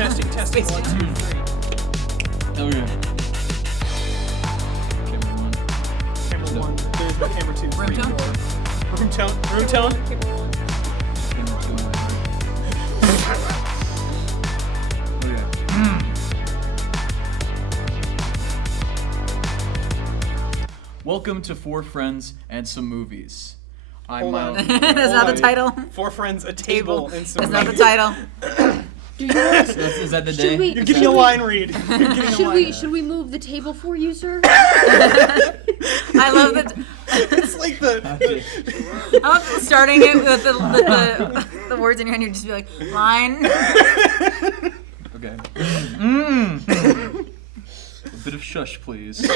Testing. 1, 2, 3. Oh yeah. Camera 1. There's no camera 2. Room tone? Room tone. Welcome to Four Friends and Some Movies. I'm Hold on. Miles. That's not the title. 4 friends, a table, and some. That's not the title. Do you want us, Is that the Should day? we- You're getting a line read. should we move the table for you, sir? I love that. It's like the I love starting it with the words in your hand. You just be like, line. Okay. A bit of shush, please.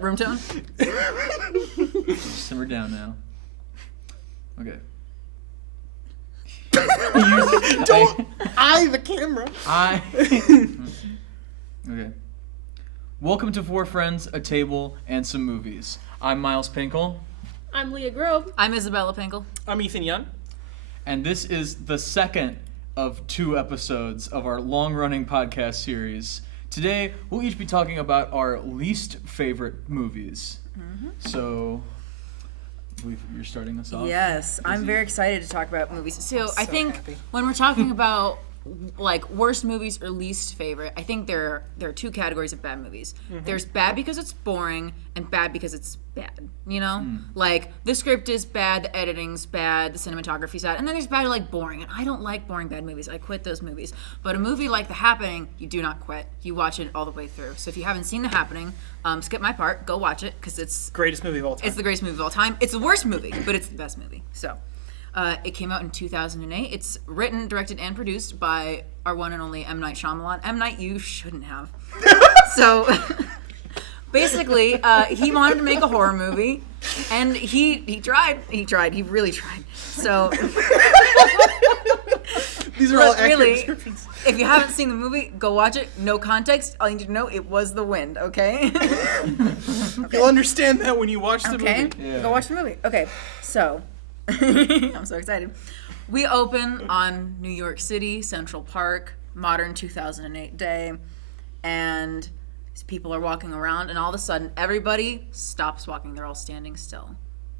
Room tone. Just simmer down now. Okay. don't eye the camera. Okay. Welcome to Four Friends, a Table, and Some Movies. I'm Miles Pinkle, I'm Leah Grove. I'm Isabella Pinkle. I'm Ethan Young. and this is the second of 2 episodes of our long-running podcast series. Today, we'll each be talking about our least favorite movies. So, you're starting us off? Yes, I'm very excited to talk about movies. So I think happy. when we're talking about like worst movies or least favorite, I think there are 2 categories of bad movies. There's bad because it's boring and bad because it's bad. You know, like the script is bad, the editing's bad, the cinematography's bad, and then there's bad like boring. And I don't like boring bad movies. I quit those movies. But a movie like The Happening, you do not quit. You watch it all the way through. So if you haven't seen The Happening, skip my part, go watch it because it's Greatest movie of all time. the greatest movie of all time. It's the worst movie, but it's the best movie. So, it came out in 2008. It's written, directed, and produced by our one and only M. Night Shyamalan. M. Night, you shouldn't have. So, basically, he wanted to make a horror movie, and he tried. He really tried. So, These are all but accurate really, descriptions. if you haven't seen the movie, go watch it. No context. All you need to know, it was the wind, okay? You'll understand that when you watch the Okay, movie. Yeah. go watch the movie. Okay, so I'm so excited. We open on New York City, Central Park, modern 2008 day, and people are walking around, and all of a sudden, everybody stops walking. They're all standing still,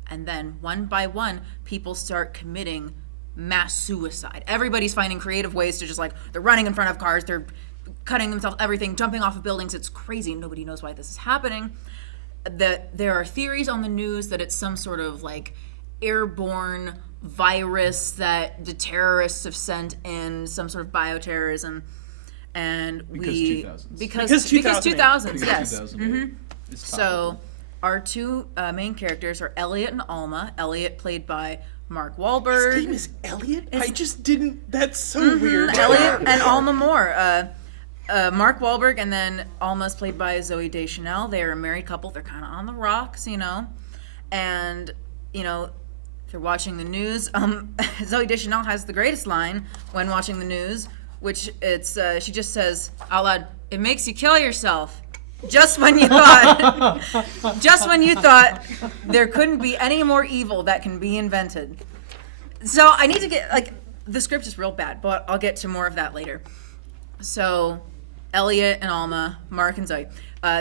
and then one by one, people start committing mass suicide. Everybody's finding creative ways to just like they're running in front of cars, they're cutting themselves, everything, jumping off of buildings. It's crazy. Nobody knows why this is happening. There are theories on the news that it's some sort of like airborne virus that the terrorists have sent in, some sort of bioterrorism, and Because we 2000s. because Because 2000s, Because yes. 2008 is So topical. our 2 main characters are Elliot and Alma. Elliot played by Mark Wahlberg. His name is Elliot? I just didn't. That's so weird. Elliot and Alma Moore. Mark Wahlberg and then Alma's played by Zooey Deschanel. They're a married couple. They're kind of on the rocks, you know. And, you know, if you're watching the news, Zooey Deschanel has the greatest line when watching the news, which she just says out loud, "It makes you kill yourself." Just when you thought there couldn't be any more evil that can be invented. So I need to get, like, the script is real bad, but I'll get to more of that later. So Elliot and Alma, Mark and Zoe,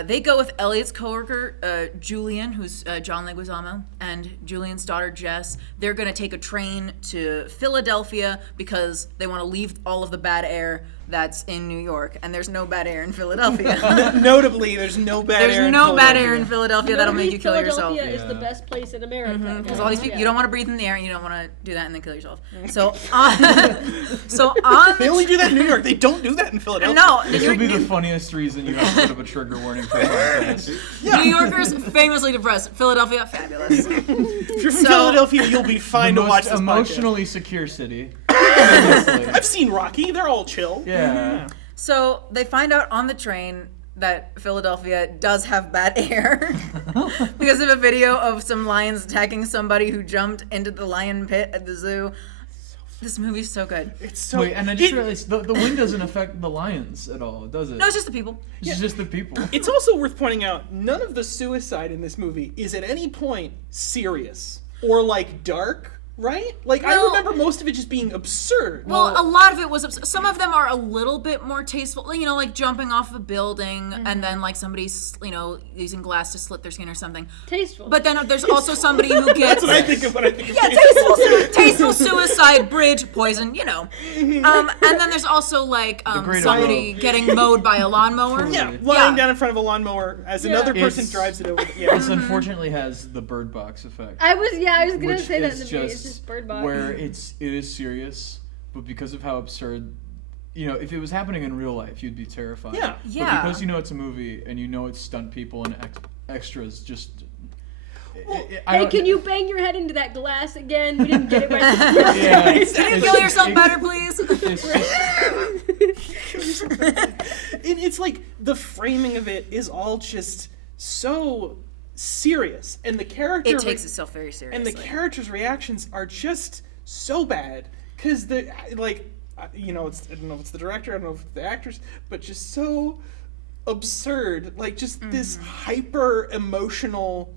they go with Elliot's coworker, Julian, who's John Leguizamo, and Julian's daughter, Jess. They're going to take a train to Philadelphia because they want to leave all of the bad air that's in New York, and there's no bad air in Philadelphia. Notably, there's no bad air. There's no bad air in Philadelphia that'll make you kill yourself. Philadelphia is the best place in America. Because all these people, you don't want to breathe in the air, and you don't want to do that and then kill yourself. So, They only do that in New York. They don't do that in Philadelphia. no, This will be the funniest reason you have to put up a trigger warning for a podcast. New Yorkers famously depressed. Philadelphia, fabulous. If you're from Philadelphia, you'll be fine The to watch most this emotionally secure city. podcast. I've seen Rocky. They're all chill. Yeah. So they find out on the train that Philadelphia does have bad air because of a video of some lions attacking somebody who jumped into the lion pit at the zoo. This movie's so good. It's so. Wait, and I just realized the wind doesn't affect the lions at all, does it? No, it's just the people. It's just the people. It's also worth pointing out none of the suicide in this movie is at any point serious or like dark right? Like, I Well- remember most of it just being absurd. Well, a lot of it was. Some of them are a little bit more tasteful. You know, like jumping off a building and then like somebody's, using glass to slit their skin or something. Tasteful. But then there's also somebody who gets. That's what I think of when I think of Tasteful suicide, bridge, poison, And then there's also like great somebody getting mowed by a lawnmower. Yeah, Totally. lying down in front of a lawnmower as another person It's- drives it over. Yeah. This unfortunately has the Bird Box effect. I was gonna which say that in is the beginning. It's just Bird Box. where it is serious, but because of how absurd, if it was happening in real life, you'd be terrified. Yeah. Yeah. But because it's a movie and it's stunt people and extras, just. Hey, can you bang your head into that glass again? We didn't get it right. Yeah, Can you feel yourself better, please? It's just, It's like the framing of it is all just so serious, and the character It takes itself very seriously. and the characters' reactions are just so bad because it's I don't know if it's the director, I don't know if it's the actors, but just so absurd, like just this hyper emotional,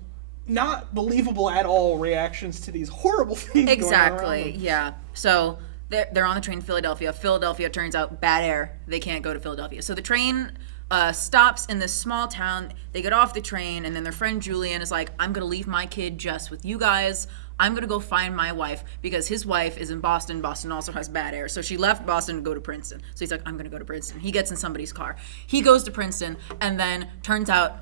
not believable at all reactions to these horrible things going around Exactly. them. Yeah. So they're on the train to Philadelphia. Philadelphia turns out bad air. They can't go to Philadelphia. So the train stops in this small town. They get off the train, and then their friend Julian is like, "I'm gonna leave my kid just with you guys. I'm gonna go find my wife because his wife is in Boston. Boston also has bad air. So she left Boston to go to Princeton. So he's like, I'm gonna go to Princeton. He gets in somebody's car. He goes to Princeton, and then turns out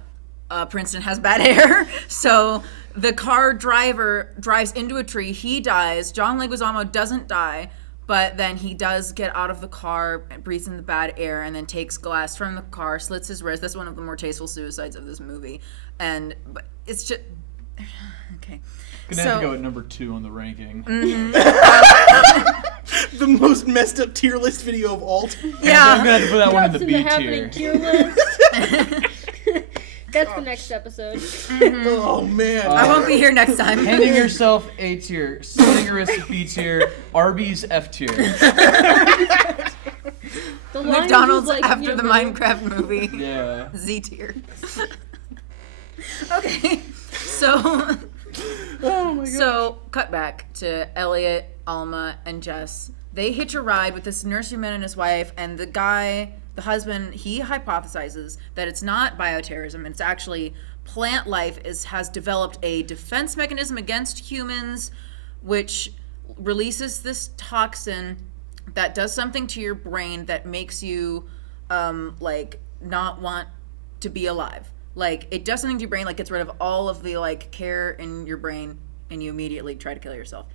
Princeton has bad air. So the car driver drives into a tree. He dies. John Leguizamo doesn't die, but then he does get out of the car, breathes in the bad air, and then takes glass from the car, slits his wrist. That's one of the more tasteful suicides of this movie. But it's just okay. gonna have to go at number 2 on the ranking. The most messed up tier list video of all time. I'm Yeah. gonna have to put that one in Drops the in B happening tier. tier list. That's the next episode. Oh man. I won't be here next time. Handing yourself A tier, slitting your wrist B tier, Arby's F tier. The line McDonald's is like, after the Minecraft movie. Yeah. Z tier. Okay, so Oh my god. so cut back to Elliot, Alma, and Jess. They hitch a ride with this nurseryman and his wife, and the husband, he hypothesizes that it's not bioterrorism. It's actually plant life has developed a defense mechanism against humans, which releases this toxin that does something to your brain that makes you not want to be alive. Like, it does something to your brain, like gets rid of all of the care in your brain, and you immediately try to kill yourself.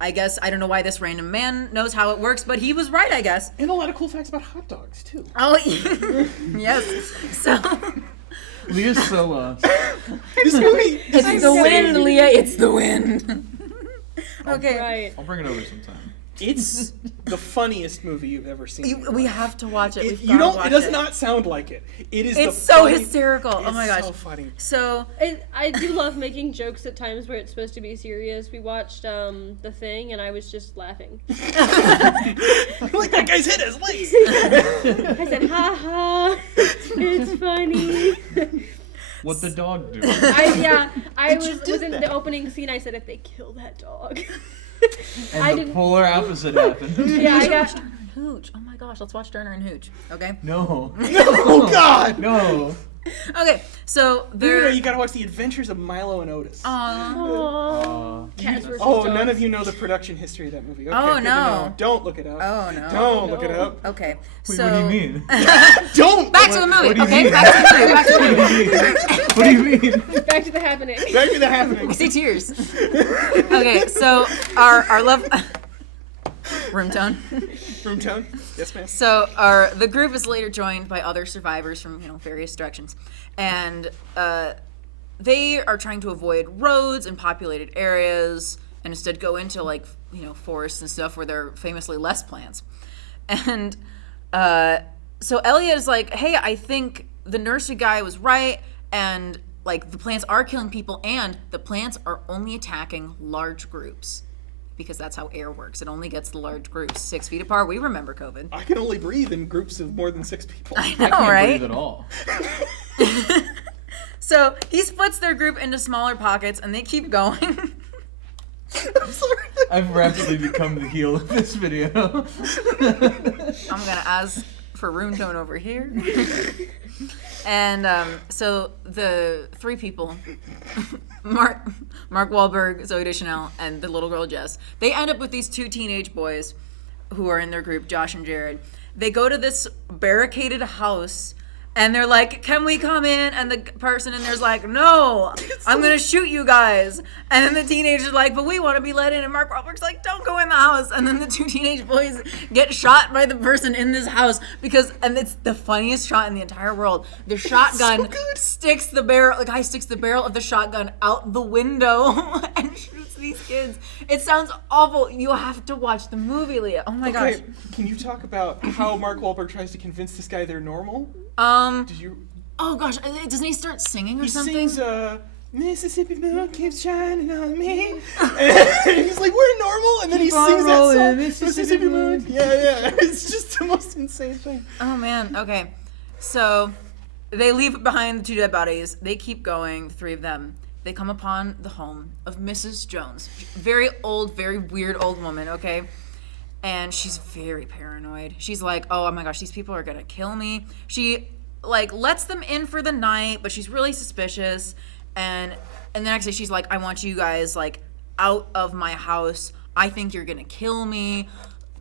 I guess I don't know why this random man knows how it works, but he was right, I guess. And a lot of cool facts about hot dogs too. Oh, yes. So Leah's so lost. This movie is it's the wind, insane. Leah. It's the wind. Okay. Right. I'll bring it over sometime. It's the funniest movie you've ever seen. We have to watch it. We've You gotta don't. watch It does not sound like it. It is. It's the so funny- hysterical. Oh my It's gosh. so funny. So I do love making jokes at times where it's supposed to be serious. We watched The Thing, and I was just laughing. Like that guy's hit his legs. I said, "Ha ha, it's funny." What the dog do? I you was did in that. the opening scene. I said, "If they kill that dog." And I the didn't- polar opposite happened. Yeah, I got. Turner and Hooch. Oh my gosh, let's watch Turner and Hooch. Okay. No. Oh God. No. Okay. So No, there. you gotta watch The Adventures of Milo and Otis. Aw. Aww. Cats versus Oh, dogs. none of you know the production history of that movie. Okay, Oh, good to no. know. Don't look it up. Oh no. Don't look it no. up. Okay. Wait, So what do you mean? Don't. back to the movie. What do you Okay. mean? Back to the movie. Back to the What movie. do you mean? What do you mean? Back to the happening. Back to the happening. We see tears. Okay. So our love. Room tone. Room tone. Yes, ma'am. So the group is later joined by other survivors from various directions, and they are trying to avoid roads and populated areas, and instead go into forests and stuff where there are famously less plants. And so Elliot is like, "Hey, I think the nursery guy was right, and the plants are killing people, and the plants are only attacking large groups." Because that's how air works. It only gets the large groups 6 feet apart. We remember COVID. I can only breathe in groups of more than 6 people. I know, I can't right? breathe at all. So he splits their group into smaller pockets, and they keep going. I'm sorry. I've rapidly become the heel of this video. I'm gonna ask for room tone over here. And so the three people, Mark Wahlberg, Zooey Deschanel, and the little girl Jess, they end up with these two teenage boys who are in their group, Josh and Jared. They go to this barricaded house, and they're like, "Can we come in?" And the person in there's like, "No, I'm gonna shoot you guys." And then the teenagers are like, "But we want to be let in." And Mark Wahlberg's like, "Don't go in the house." And then the two teenage boys get shot by the person in this house and it's the funniest shot in the entire world. The shotgun sticks the barrel of the shotgun out the window and shoots these kids. It sounds awful. You have to watch the movie, Leah. Oh my gosh. Can you talk about how Mark Wahlberg tries to convince this guy they're normal? Did you? Oh gosh, doesn't he start singing or He something? sings, Mississippi moon keeps shining on me. And he's like, we're normal. And then he sings that song, Mississippi moon. Yeah. It's just the most insane thing. Oh man, okay. So they leave behind the two dead bodies. They keep going, the three of them. They come upon the home of Mrs. Jones. Very old, very weird old woman, okay? And she's very paranoid. She's like, oh my gosh, these people are gonna kill me. She lets them in for the night, but she's really suspicious. And the next day she's like, I want you guys out of my house. I think you're gonna kill me.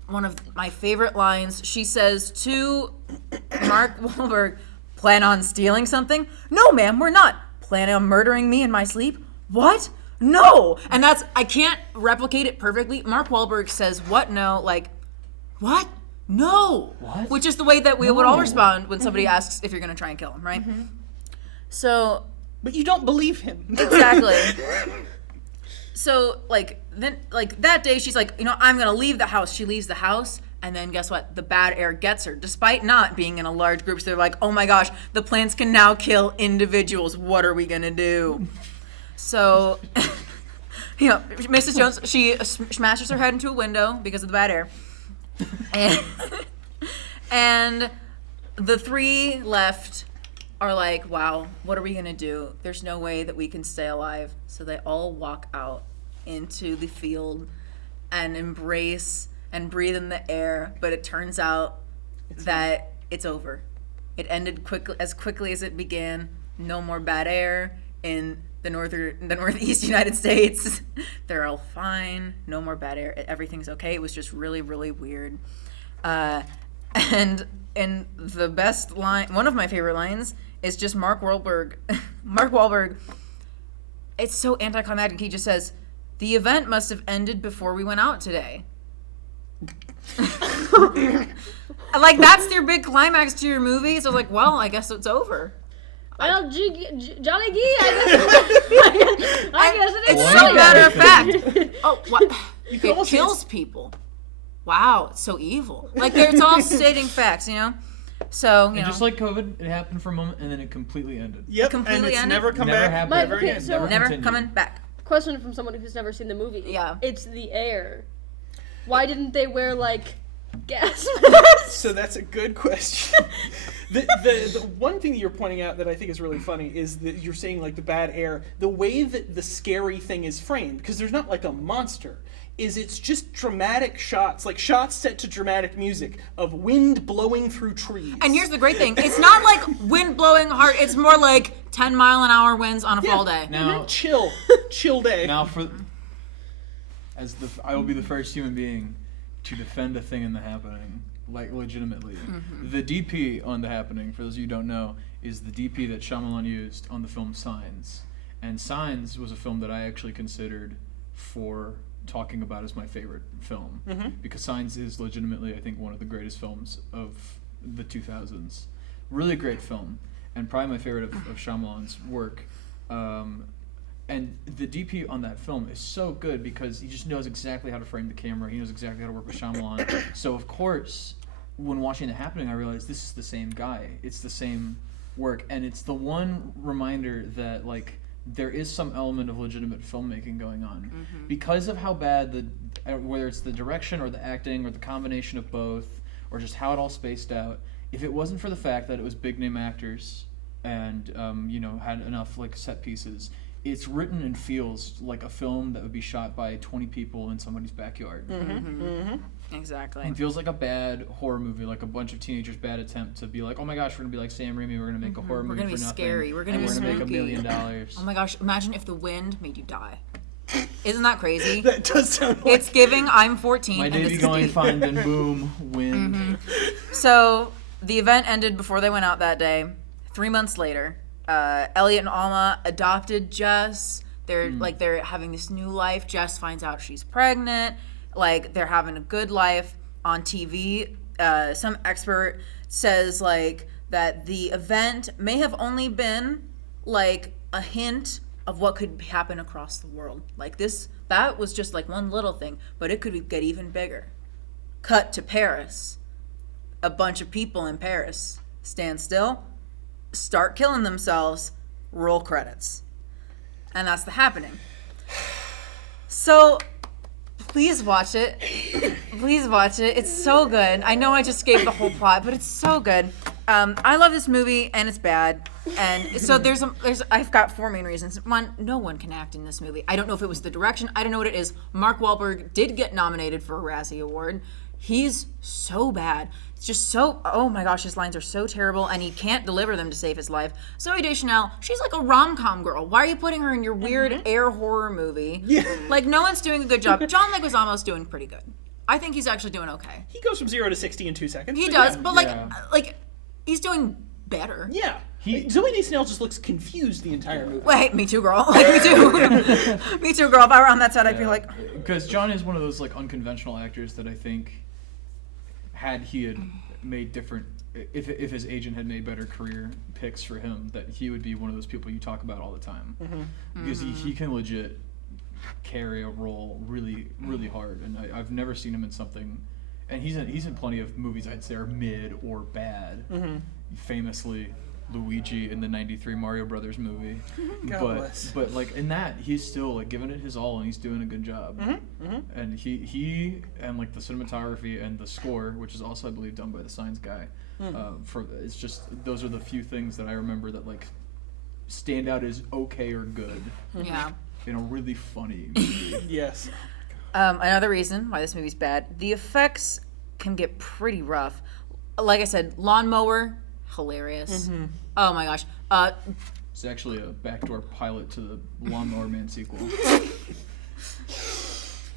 One of my favorite lines, she says to Mark Wahlberg, plan on stealing something? No, ma'am, we're not. Plan on murdering me in my sleep? What? No! And I can't replicate it perfectly. Mark Wahlberg says, what? No, what? No! What? Which is the way that we would all respond when somebody asks if you're gonna try and kill him, right? So... But you don't believe him. Exactly. So, then that day, she's like, I'm gonna leave the house. She leaves the house, and then guess what? The bad air gets her, despite not being in a large group. So they're like, oh my gosh, the plants can now kill individuals. What are we gonna do? So, Mrs. Jones, she smashes her head into a window because of the bad air. And the three left are like, wow, what are we gonna do? There's no way that we can stay alive. So they all walk out into the field and embrace and breathe in the air, but it turns out that it's over. It ended as quickly as it began. No more bad air in the northeast United States. They're all fine. No more bad air. Everything's okay. It was just really, really weird. And the best line, one of my favorite lines, is just Mark Wahlberg. Mark Wahlberg, it's so anticlimactic. He just says, the event must have ended before we went out today. That's their big climax to your movie. So well, I guess it's over. Well, Jolly Gee, I guess it is. It's so matter of fact. Oh, what? can It almost kills people. Wow, it's so evil. It's all stating facts, So, And just like COVID, it happened for a moment and then it completely ended. Yep, Completely and it's ended? never come Never back happened. ever Okay, again. so- never continued. coming back. Question from someone who's never seen the movie. Yeah. It's the air. Why didn't they wear gas So that's a good question. The one thing that you're pointing out that I think is really funny is that you're saying the bad air. The way that the scary thing is framed, because there's not a monster, is it's just dramatic shots, shots set to dramatic music of wind blowing through trees. And here's the great thing. It's not wind blowing hard. It's more 10-mile-an-hour winds on a fall day. Now, chill day. now I will be the first human being to defend a thing in The Happening, legitimately. The DP on The Happening, for those of you who don't know, is the DP that Shyamalan used on the film Signs. And Signs was a film that I actually considered for talking about as my favorite film, because Signs is legitimately, I think, one of the greatest films of the 2000s. Really great film, and probably my favorite of Shyamalan's work. And the DP on that film is so good because he just knows exactly how to frame the camera. He knows exactly how to work with Shyamalan. So of course, when watching The Happening, I realized this is the same guy. It's the same work, and it's the one reminder that there is some element of legitimate filmmaking going on because of how bad whether it's the direction or the acting or the combination of both or just how it all spaced out. If it wasn't for the fact that it was big name actors and had enough set pieces, it's written and feels like a film that would be shot by 20 people in somebody's backyard. Exactly. It feels like a bad horror movie, like a bunch of teenagers' bad attempt to be like, oh my gosh, we're gonna be like Sam Raimi, we're gonna make a horror movie gonna be for nothing. scary. We're gonna and be we're gonna make $1 spooky. million. Oh my gosh, imagine if the wind made you die. Isn't that crazy? That does sound like It's giving I'm 14 My and day this be is going deep. fine, then boom, wind. So the event ended before they went out that day. 3 months later, Elliot and Alma adopted Jess. They're like they're having this new life. Jess finds out she's pregnant. Like they're having a good life on TV. Some expert says like that the event may have only been like a hint of what could happen across the world. Like that was just like one little thing, but it could get even bigger. Cut to Paris. A bunch of people in Paris stand still, start killing themselves, roll credits. And that's the happening. So, please watch it. Please watch it. It's so good. I know I just gave the whole plot, but it's so good. I love this movie, and it's bad. And so I've got 4 main reasons. One, no one can act in this movie. I don't know if it was the direction. I don't know what it is. Mark Wahlberg did get nominated for a Razzie Award. He's so bad. It's just so, oh my gosh, his lines are so terrible, and he can't deliver them to save his life. Zooey Deschanel, she's like a rom-com girl. Why are you putting her in your weird air horror movie? Yeah. Like, no one's doing a good job. John Leguizamo's doing pretty good. I think he's actually doing okay. he goes from 0 to 60 in 2 seconds. He but does, yeah. but like, he's doing better. Yeah. Zooey Deschanel just looks confused the entire movie. Wait, me too, girl. Like, me too. Me too, girl. If I were on that side, I'd be like, Because John is one of those like unconventional actors that I think had made different, if his agent had made better career picks for him, that he would be one of those people you talk about all the time. Because he can legit carry a role really, really hard. And I've never seen him in something, and he's in plenty of movies I'd say are mid or bad. Famously, Luigi in the '93 Mario Brothers movie. God bless. But like in that, he's still like giving it his all, and he's doing a good job. And he and like the cinematography and the score, which is also I believe done by the Signs guy. It's just those are the few things that I remember that like stand out as okay or good. yeah. In a really funny movie. Yes. Another reason why this movie's bad, the effects can get pretty rough. Like I said, lawnmower, hilarious. Oh my gosh. It's actually a backdoor pilot to the Lawnmower Man sequel.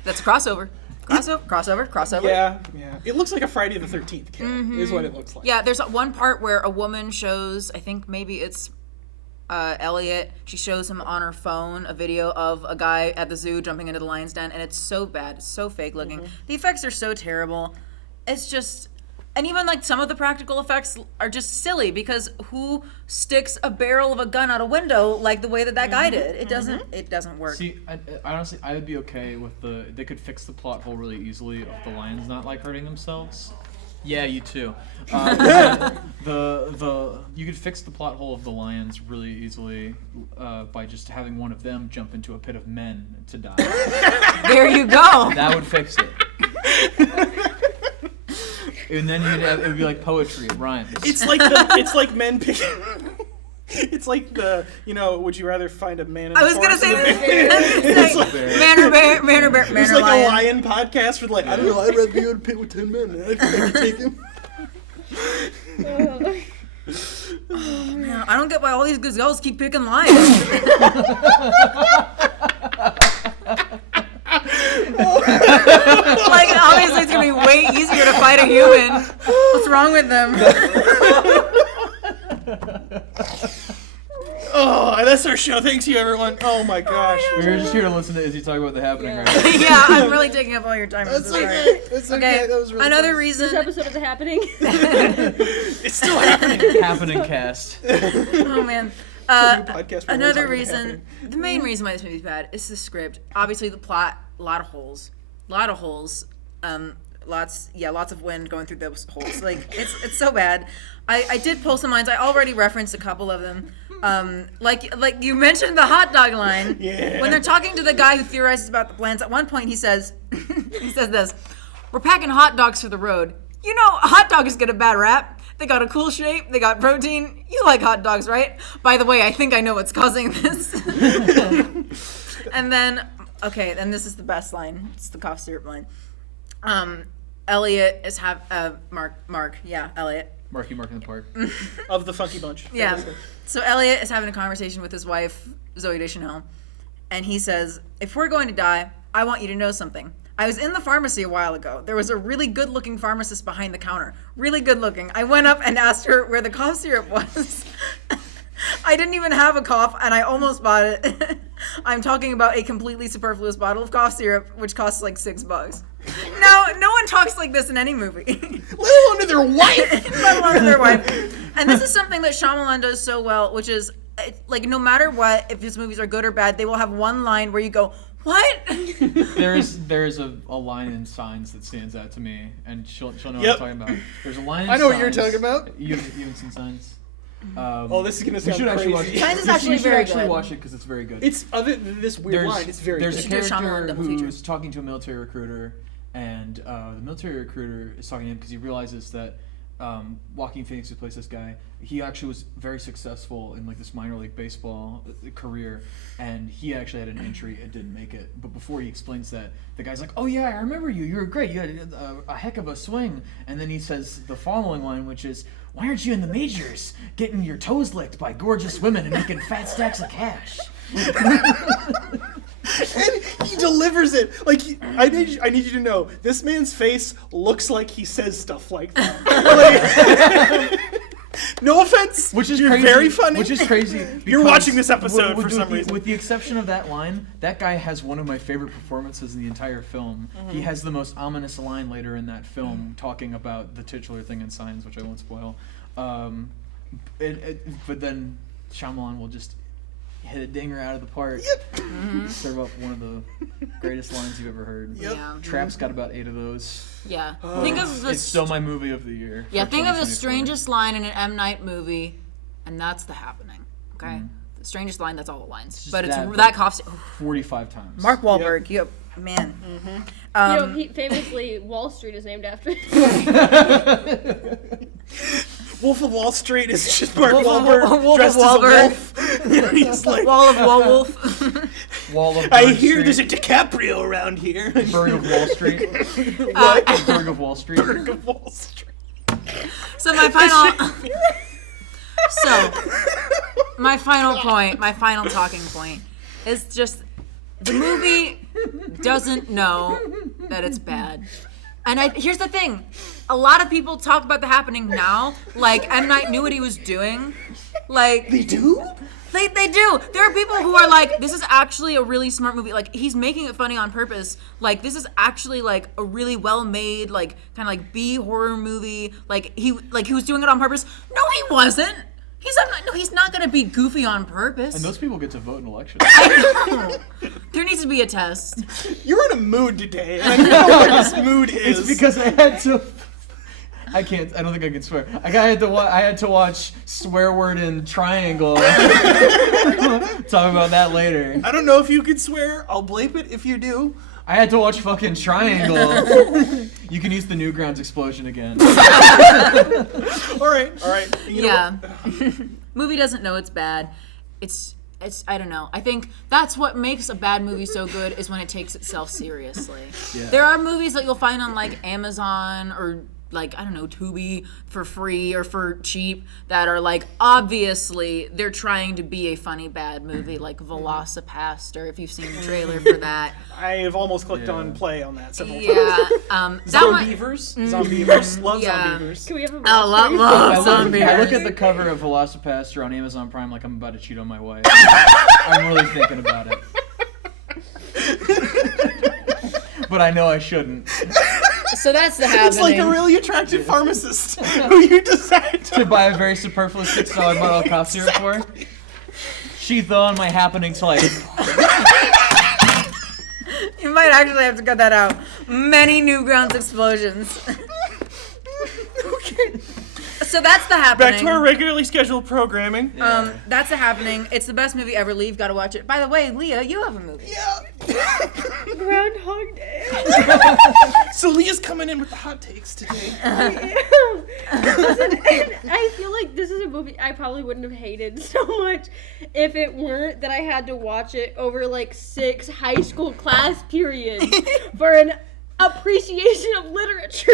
That's a crossover. Crossover. Yeah. It looks like a Friday the 13th kill, is what it looks like. Yeah, there's one part where a woman shows, I think maybe it's Elliot, she shows him on her phone a video of a guy at the zoo jumping into the lion's den, and it's so bad, it's so fake looking. The effects are so terrible. It's just, and even like some of the practical effects are just silly, because who sticks a barrel of a gun out a window like the way that guy did? It doesn't work. See, I honestly, I would be okay with they could fix the plot hole really easily of the lions not like hurting themselves. Yeah, you too. You could fix the plot hole of the lions really easily by just having one of them jump into a pit of men to die. There you go. That would fix it. And then it would be like poetry. It rhymes. It's like men picking. It's like would you rather find a man in the I was forest gonna say than a bear? this. Man or bear, man or bear, man It's or like lion. a lion podcast with like, I don't know, I'd rather be in a pit with 10 men. I can take him. Yeah, I don't get why all these gazelles keep picking lions. Like, obviously it's gonna be way easier to fight a human. What's wrong with them? Oh, that's our show. Thanks you, everyone. Oh my gosh. We were just here to listen to Izzy talk about the happening right now. Yeah, I'm really taking up all your time. That's Sorry. okay. That's okay. Okay, That was really another fun. reason. This episode of The Happening. It's still happening. Happening cast. Oh man. It's a new podcast where we're Another talking about reason, happening. the main reason why this movie's bad is the script. Obviously, the plot, a lot of holes. Lots of wind going through those holes. Like, it's so bad. I did pull some lines. I already referenced a couple of them. Like you mentioned the hot dog line. Yeah. When they're talking to the guy who theorizes about the plans, at one point he says, this, "We're packing hot dogs for the road. You know, a hot dog is get a bad rap. They got a cool shape. They got protein. You like hot dogs, right? By the way, I think I know what's causing this. And then, okay, and this is the best line. It's the cough syrup line. Elliot is Elliot. Marky Mark in the Park. Of the Funky Bunch. Yeah. So Elliot is having a conversation with his wife, Zooey Deschanel, and he says, if we're going to die, I want you to know something. I was in the pharmacy a while ago. There was a really good-looking pharmacist behind the counter. Really good-looking. I went up and asked her where the cough syrup was. I didn't even have a cough, and I almost bought it. I'm talking about a completely superfluous bottle of cough syrup, which costs like $6. Now, no one talks like this in any movie. Let alone to their wife. Let alone to their wife. And this is something that Shyamalan does so well, which is, like, no matter what, if his movies are good or bad, they will have one line where you go, what? There is a line in Signs that stands out to me, and she'll know what I'm talking about. There's a line in I know Signs, what you're talking about. You haven't seen Signs? This is gonna sound should actually watch crazy. it. Signs is actually You should very actually good. watch it because it's very good. It's other than this weird line. It's very There's good. a should do a Shyamalan character double feature. who's talking to a military recruiter, and the military recruiter is talking to him because he realizes that Joaquin Phoenix, who plays this guy, he actually was very successful in like this minor league baseball career, and he actually had an injury and didn't make it. But before he explains that, the guy's like, "Oh yeah, I remember you. You were great. You had a heck of a swing." And then he says the following line, which is, "Why aren't you in the majors, getting your toes licked by gorgeous women and making fat stacks of cash?" And he delivers it. Like, I need you to know, this man's face looks like he says stuff like that. Like, no offense. Which is you're crazy, very funny. Which is crazy. You're because watching this episode for with some the, reason. With the exception of that line, that guy has one of my favorite performances in the entire film. He has the most ominous line later in that film, talking about the titular thing in Signs, which I won't spoil. But then Shyamalan will just hit a dinger out of the park. Serve up one of the greatest lines you've ever heard. Yep. Yeah. Trap's got about 8 of those. Yeah. Think of the It's still my movie of the year. Yeah, for think of the 2024. strangest line in an M. Night movie, and that's The Happening. Okay? The strangest line, that's all the lines. just But it's that, that cough. 45 times. Mark Wahlberg, you man. He famously, Wall Street is named after him. Wolf of Wall Street is just Mark Wolf of Wahlberg Wolf of dressed as a Wahlberg. wolf. He's like, Wall of Wolf. Wall of I Bird hear Street, there's a DiCaprio around here. Berg of Wall Street. What? Berg of Wall Street. Berg of Wall Street. So my final point, my final talking point is just the movie doesn't know that it's bad. And here's the thing. A lot of people talk about The Happening now, like M. Night knew what he was doing. Like They do? They do. There are people who are like, this is actually a really smart movie. Like, he's making it funny on purpose. Like, this is actually like a really well-made, like kind of like B horror movie. Like he was doing it on purpose. No, he wasn't. He's not gonna be goofy on purpose. And those people get to vote in elections. I know. There needs to be a test. You're in a mood today, and I know what this mood is. It's because I had to. I can't. I don't think I can swear. I had to watch swear word in triangle. Talk about that later. I don't know if you can swear. I'll bleep it if you do. I had to watch fucking triangle. You can use the Newgrounds explosion again. All right. You know Yeah. Movie doesn't know it's bad. It's I don't know. I think that's what makes a bad movie so good is when it takes itself seriously. Yeah. There are movies that you'll find on like Amazon or like, I don't know, Tubi for free or for cheap that are like, obviously they're trying to be a funny bad movie, like Velocipaster, if you've seen the trailer for that. I have almost clicked on play on that several times. Yeah. Zombievers? Zombievers. Love Yeah. Zombievers. Can we have a A lot Velociraptor? love zombies. I look at the cover of Velocipaster on Amazon Prime like I'm about to cheat on my wife. I'm really thinking about it. But I know I shouldn't. So that's the happening. It's like a really attractive pharmacist who you decide To buy a very superfluous $6 bottle of cough syrup for. She throwing my happening to like. You might actually have to cut that out. Many Newgrounds explosions. Okay. So that's the happening. Back to our regularly scheduled programming. That's the happening. It's the best movie ever. Lee, you've got to watch it. By the way, Leah, you have a movie. Yeah. Groundhog Day. So Leah's coming in with the hot takes today. I am. Listen, and I feel like this is a movie I probably wouldn't have hated so much if it weren't that I had to watch it over like 6 high school class periods for an appreciation of literature.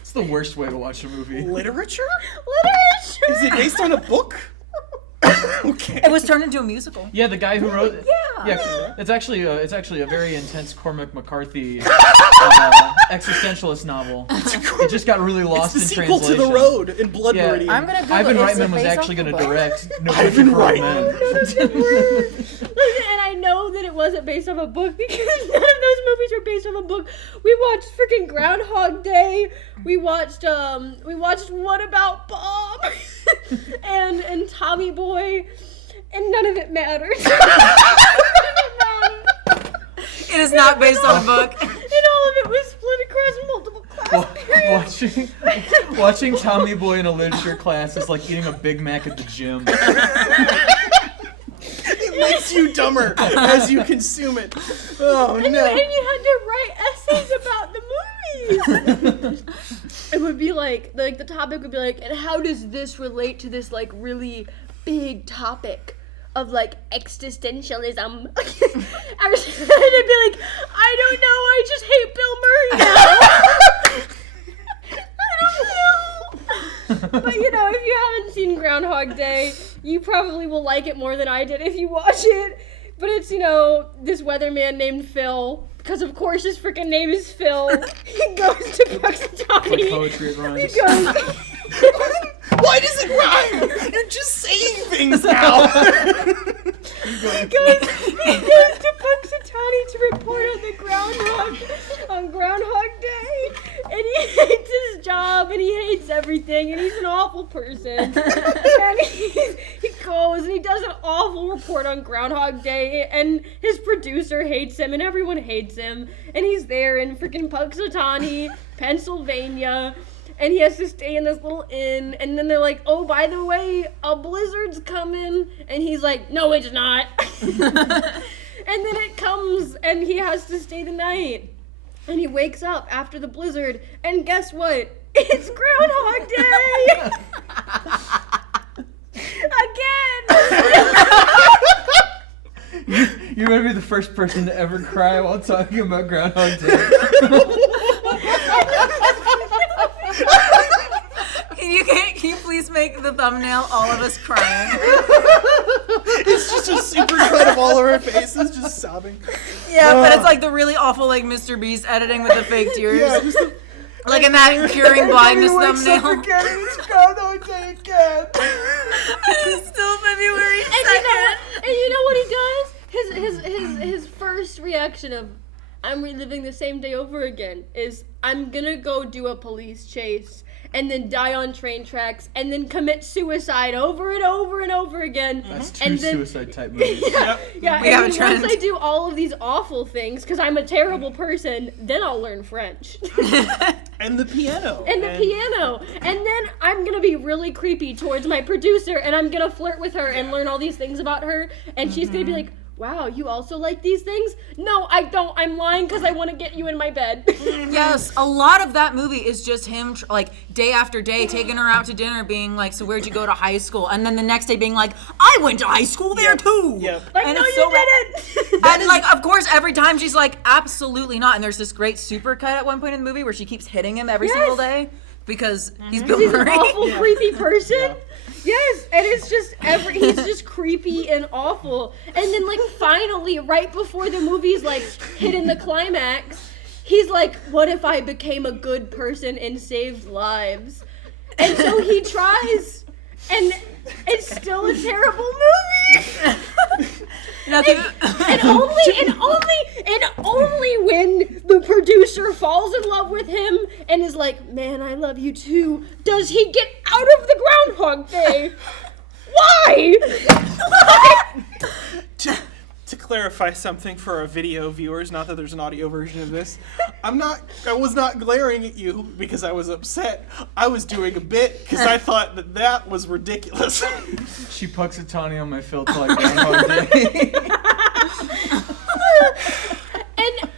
It's the worst way to watch a movie. Literature? Literature. Is it based on a book? Okay. It was turned into a musical. Yeah, the guy who wrote. Yeah. It's actually a very intense Cormac McCarthy existentialist novel. It just got really lost It's the in sequel translation. to The Road in Blood Yeah. Meridian. I'm gonna go. Ivan Is it Reitman was based actually off going the to book? direct No Ivan Country for Old Reitman. Men. Listen, and I know that it wasn't based off a book because none of those movies were based off a book. We watched freaking Groundhog Day. We watched What About Bob and Tommy Boy, and none of it mattered. It is not based on a book. And all of it was split across multiple class periods. Watching Tommy Boy in a literature class is like eating a Big Mac at the gym. It makes you dumber as you consume it. Oh And no. you had to write essays about the movies. It would be like the topic would be like, and how does this relate to this like really big topic of like existentialism? I was trying to be like, I don't know, I just hate Bill Murray now. I don't know. But you know, if you haven't seen Groundhog Day, you probably will like it more than I did if you watch it. But it's, you know, this weatherman named Phil, because of course his freaking name is Phil. He goes to Puxatawny. Like poetry, it rhymes. He goes. Why does it rhyme? You're just saying things now. He goes to Puxatawny to report on Groundhog Day, and he hates his job and he hates everything and he's an awful person. And he goes and he does an awful report on Groundhog Day, and his producer hates him and everyone hates him, and he's there in freaking Puxatawny, Pennsylvania. And he has to stay in this little inn, and then they're like, oh, by the way, a blizzard's coming. And he's like, no, it's not. And then it comes, and he has to stay the night. And he wakes up after the blizzard, and guess what? It's Groundhog Day! Again! You're gonna be the first person to ever cry while talking about Groundhog Day. Can you please make the thumbnail all of us crying? It's just a super cut of all of our faces, just sobbing. Yeah, but it's like the really awful like Mr. Beast editing with the fake tears. Yeah, just the, Like in that curing blindness thumbnail. again, and it's Groundhog Day again. It's still February 2nd. And you know what he does? His first reaction of, I'm reliving the same day over again, is I'm gonna go do a police chase and then die on train tracks and then commit suicide over and over and over again. That's two And then- suicide type movies. Yeah, We and have a then trend. once I do all of these awful things, because I'm a terrible person, then I'll learn French. And the piano. And the piano. And then I'm gonna be really creepy towards my producer, and I'm gonna flirt with her and learn all these things about her, and she's gonna be like, wow, you also like these things? No, I don't. I'm lying because I want to get you in my bed. Yes, a lot of that movie is just him, like, day after day, taking her out to dinner, being like, so where'd you go to high school? And then the next day being like, I went to high school there too! Yep. Like, And no, it's you so didn't! And, like, of course, every time she's like, absolutely not. And there's this great supercut at one point in the movie where she keeps hitting him every single day because he's Bill He's an Murray. awful, creepy person. Yes, and it's just he's just creepy and awful. And then like finally, right before the movie's like hitting the climax, he's like, what if I became a good person and saved lives? And so he tries, and it's still a terrible movie. Nothing. And only when the producer falls in love with him and is like, man, I love you too, does he get out of the Groundhog Day. Why? To clarify something for our video viewers, not that there's an audio version of this. I was not glaring at you because I was upset. I was doing a bit because I thought that was ridiculous. She Puxatani on my filter like Groundhog Day.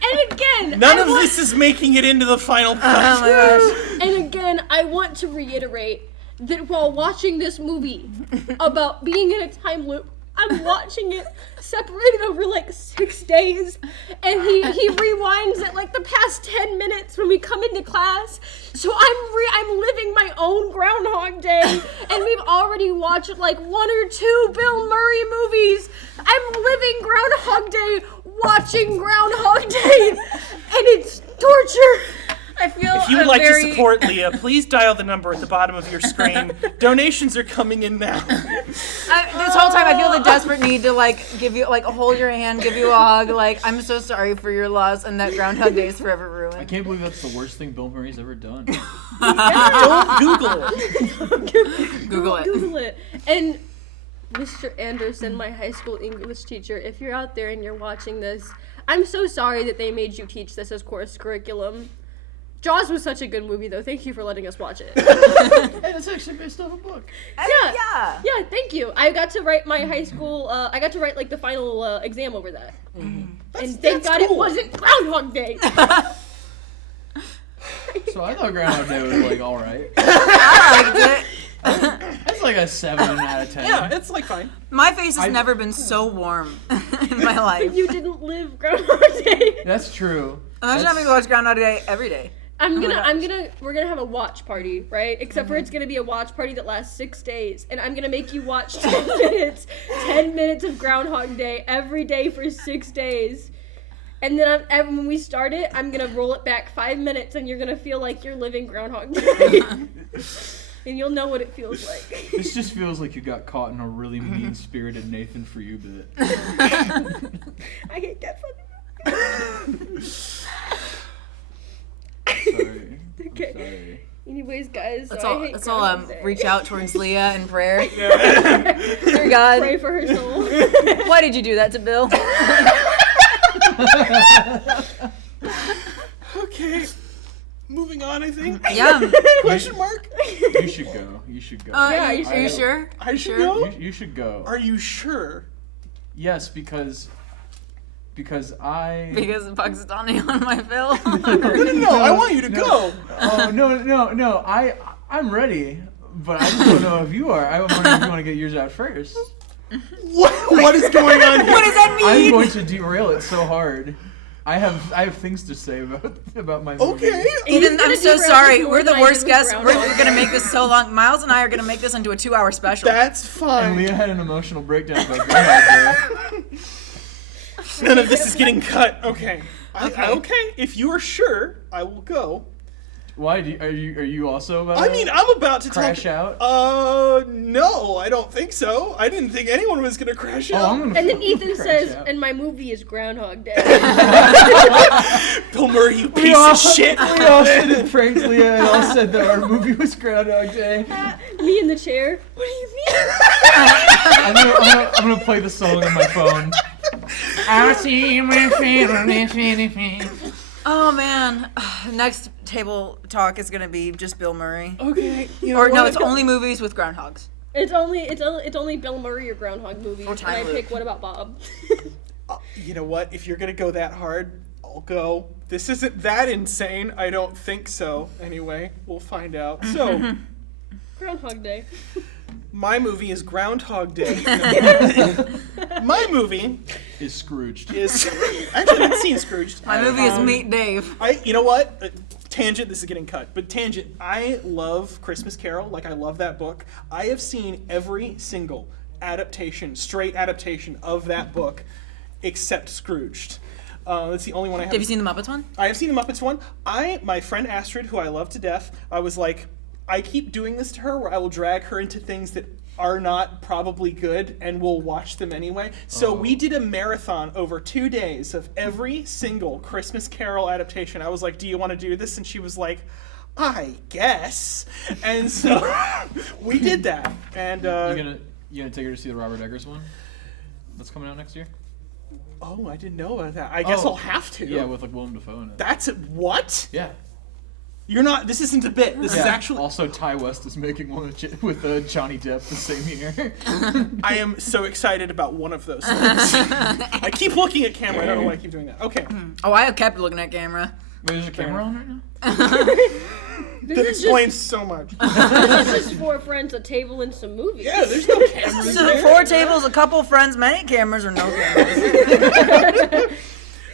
And again, None of this is making it into the final cut. Oh my gosh. And again, I want to reiterate that while watching this movie about being in a time loop, I'm watching it separated over like 6 days, and he rewinds it like the past 10 minutes when we come into class. So I'm living my own Groundhog Day, and we've already watched like 1 or 2 Bill Murray movies. I'm living Groundhog Day, watching Groundhog Day, and it's torture. I feel If you would like to support Leah, please dial the number at the bottom of your screen. Donations are coming in now. This whole time I feel the desperate need to like give you like hold your hand, give you a hug. Like I'm so sorry for your loss, and that Groundhog Day is forever I ruined. can't believe that's the worst thing Bill Murray's ever done. Don't Google it. Google it. And Mr. Anderson, my high school English teacher, if you're out there and you're watching this, I'm so sorry that they made you teach this as course curriculum. Jaws was such a good movie, though. Thank you for letting us watch it. And it's actually based off a book. Yeah. Yeah, thank you. I got to write my high school, I got to write like the final exam over that. And thank God it wasn't Groundhog Day. So I thought Groundhog Day was like alright. I liked it. That's like a 7 out of 10. Yeah, it's like fine. My face has never been so warm in my life. You didn't live Groundhog Day. That's true. Imagine having to watch Groundhog Day every day. We're gonna have a watch party, right? Except for it's gonna be a watch party that lasts 6 days, and I'm gonna make you watch 10 minutes of Groundhog Day every day for 6 days. And then when we start it, I'm gonna roll it back 5 minutes, and you're gonna feel like you're living Groundhog Day. And you'll know what it feels like. This just feels like you got caught in a really mean-spirited Nathan For You bit. I can't get funny. Sorry. Okay. I'm sorry. Anyways, guys, Let's so I all hate let's all Groundhog Day. reach out towards Leah in prayer. Dear God, Pray for her soul. why did you do that to Bill? Okay. Moving on, I think. Yeah. Question mark? You should go. You should go. Yeah, are you you should. sure? I should Sure. go? You should go. Are you sure? Yes, because I. Because of Pakistani on my film. No, I want you to go. Oh no! I'm ready, but I just don't know if you are. I'm wondering if you want to get yours out first. What is going on here? What does that I'm mean? going to derail it so hard. I have things to say about my movie. Okay. Ethan, I'm so sorry. We're the than I worst did with guests. We're Groundhog gonna make this so long. Miles and I are gonna make this into a 2-hour special. That's And fine. Leah had an emotional breakdown about Groundhog Day. None of this is getting cut. Okay. Okay. Okay. If you are sure, I will go. Why are you also about? I mean, I'm about to crash out. No, I don't think so. I didn't think anyone was gonna crash Oh, out. I'm gonna And then Ethan crash says, out. and my movie is Groundhog Day. Bill Murray, you piece of shit. We all said pranked Leah and all said that our movie was Groundhog Day. Me in the chair. What do you mean? I'm gonna play the song on my phone. I see my favorite. Oh man, next table talk is gonna be just Bill Murray. Okay. You know Or no, what? it's only movies with groundhogs. It's only Bill Murray or Groundhog movies. Or And time I loop. pick What About Bob? You know what? If you're gonna go that hard, I'll go. This isn't that insane. I don't think so. Anyway, we'll find out. So, Groundhog Day. my movie is Groundhog Day. My movie Is Scrooged. is actually I haven't seen Scrooged. My movie is Meet Dave. You know what? Tangent. This is getting cut, but tangent. I love Christmas Carol. Like I love that book. I have seen every single straight adaptation of that book, except Scrooged. That's the only one I Have you seen the Muppets one? I have seen the Muppets one. My friend Astrid, who I love to death, I was like, I keep doing this to her where I will drag her into things that are not probably good and we'll watch them anyway. So we did a marathon over 2 days of every single Christmas Carol adaptation. I was like, do you want to do this? And she was like, I guess. And so we did that. And You gonna take her to see the Robert Eggers one? That's coming out next year. Oh, I didn't know about that. I guess I'll have to. Yeah, with like Willem Dafoe in it. That's it. What? Yeah. You're not. This isn't a bit. This is actually. Also, Ty West is making one with Johnny Depp the same year. I am so excited about one of those things. I keep looking at camera. I don't know why I keep doing that. Okay. Oh, I have kept looking at camera. Wait, there's a camera on right now? That explains so much. This is 4 friends, a table, and some movies. Yeah, there's no cameras So there. 4 tables, a couple friends, many cameras, or no cameras.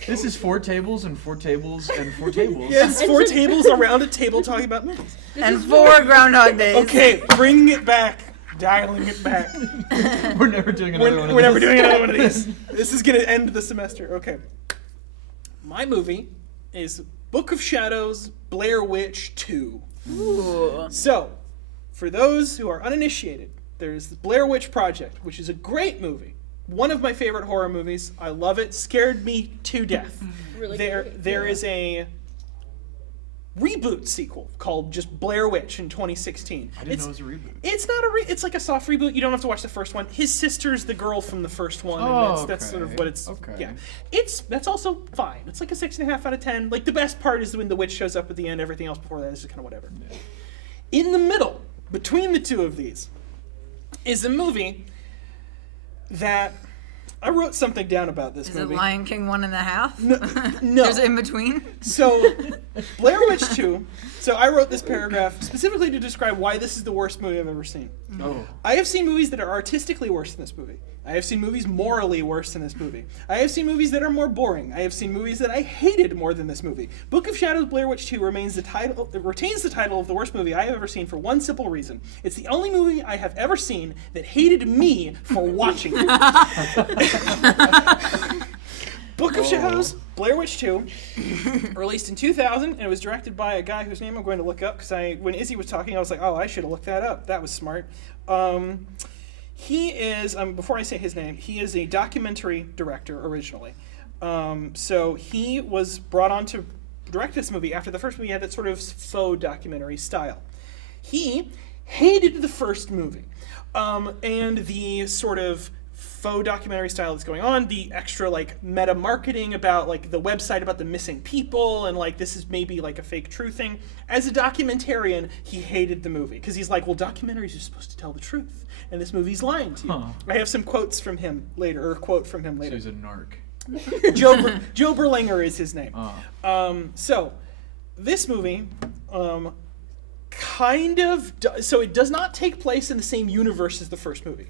This is 4 tables and 4 tables and 4 tables. Yes, 4 tables around a table talking about movies. And 4 Groundhog Days. Okay, bringing it back. Dialing it back. We're never doing another one of We're never these. doing another one of these. This is going to end the semester. Okay. My movie is Book of Shadows, Blair Witch 2. Ooh. So, for those who are uninitiated, there's the Blair Witch Project, which is a great movie. One of my favorite horror movies. I love it. Scared me to death. Really There is a reboot sequel called just Blair Witch in 2016. I didn't know it was a reboot. It's not a it's like a soft reboot. You don't have to watch the first one. His sister's the girl from the first one, and that's sort of what it's. Okay. Yeah, that's also fine. It's like a 6.5 out of 10. Like the best part is when the witch shows up at the end. Everything else before that is just kind of whatever. Yeah. In the middle, between the two of these, is a movie that I wrote something down about this Is movie. it Lion King 1.5? No. There's in between. So, Blair Witch 2. So I wrote this paragraph specifically to describe why this is the worst movie I've ever seen. Oh. I have seen movies that are artistically worse than this movie. I have seen movies morally worse than this movie. I have seen movies that are more boring. I have seen movies that I hated more than this movie. Book of Shadows, Blair Witch 2 retains the title of the worst movie I have ever seen for one simple reason. It's the only movie I have ever seen that hated me for watching it. Book of Shadows, Blair Witch 2, released in 2000, and it was directed by a guy whose name I'm going to look up, because when Izzy was talking, I was like, oh, I should have looked that up. That was smart. He is, before I say his name, he is a documentary director originally. So he was brought on to direct this movie after the first movie had that sort of faux documentary style. He hated the first movie, and the sort of faux documentary style that's going on, the extra like meta marketing about like the website about the missing people, and like this is maybe like a fake true thing. As a documentarian, he hated the movie because he's like, well, documentaries are supposed to tell the truth, and this movie's lying to you. Huh. I have some quotes from him later, or a quote from him So later. he's a narc. Joe Berlinger is his name. Oh. So this movie kind of so it does not take place in the same universe as the first movie.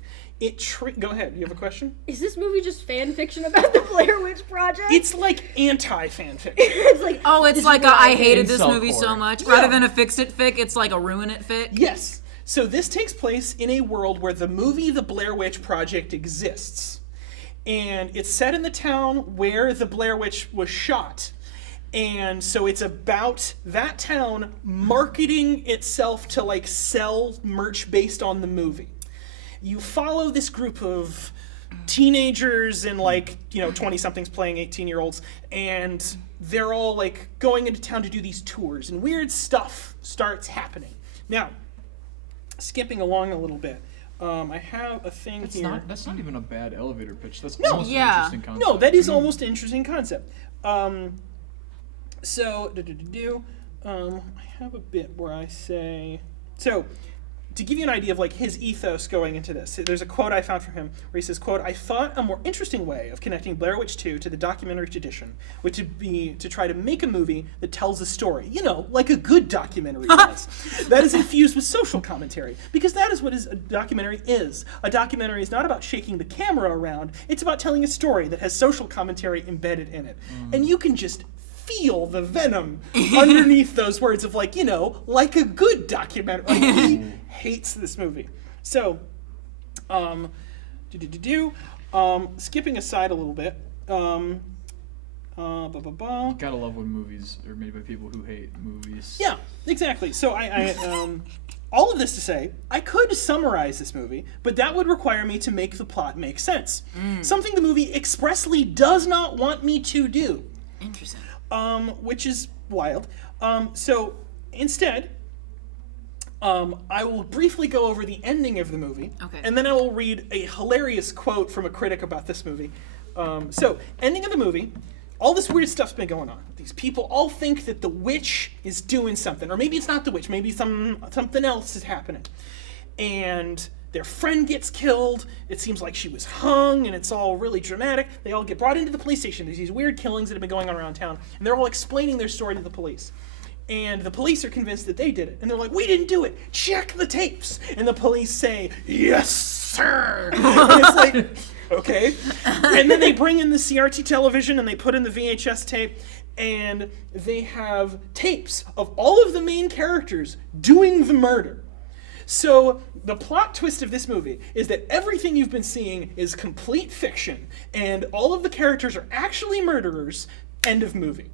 Go ahead. You have a question? Is this movie just fan fiction about the Blair Witch Project? It's like anti-fan fiction. It's like, Oh, it's like a, I hated this Incel movie so core. much. Yeah. Rather than a fix-it fic, it's like a ruin-it fic. Yes. So this takes place in a world where the movie The Blair Witch Project exists. And it's set in the town where the Blair Witch was shot. And so it's about that town marketing itself to like sell merch based on the movie. You follow this group of teenagers and like, 20-somethings playing 18-year-olds, and they're all like going into town to do these tours, and weird stuff starts happening. Now, skipping along a little bit, I have a thing here. That's not even a bad elevator pitch. That's No. almost Yeah. an interesting concept. No, that is almost an interesting concept. So, I have a bit where I say, so, to give you an idea of like his ethos going into this, there's a quote I found from him where he says, quote, "I thought a more interesting way of connecting Blair Witch 2 to the documentary tradition would be to try to make a movie that tells a story, like a good documentary does. That is infused with social commentary, because that is what a documentary is. A documentary is not about shaking the camera around, it's about telling a story that has social commentary embedded in it. And you can just feel the venom underneath those words of like, like a good documentary. Like, he hates this movie. So, skipping aside a little bit, Gotta love when movies are made by people who hate movies. Yeah, exactly. So I all of this to say, I could summarize this movie, but that would require me to make the plot make sense. Something the movie expressly does not want me to do. Interesting. Which is wild. So instead, I will briefly go over the ending of the movie, Okay. and then I will read a hilarious quote from a critic about this movie. So, ending of the movie, all this weird stuff's been going on. These people all think that the witch is doing something, or maybe it's not the witch, maybe something else is happening. And their friend gets killed. It seems like she was hung, and it's all really dramatic. They all get brought into the police station. There's these weird killings that have been going on around town, and they're all explaining their story to the police. And the police are convinced that they did it. And they're like, we didn't do it. Check the tapes. And the police say, yes, sir. And it's like, okay. And then they bring in the CRT television and they put in the VHS tape. And they have tapes of all of the main characters doing the murder. So the plot twist of this movie is that everything you've been seeing is complete fiction. And all of the characters are actually murderers. End of movie.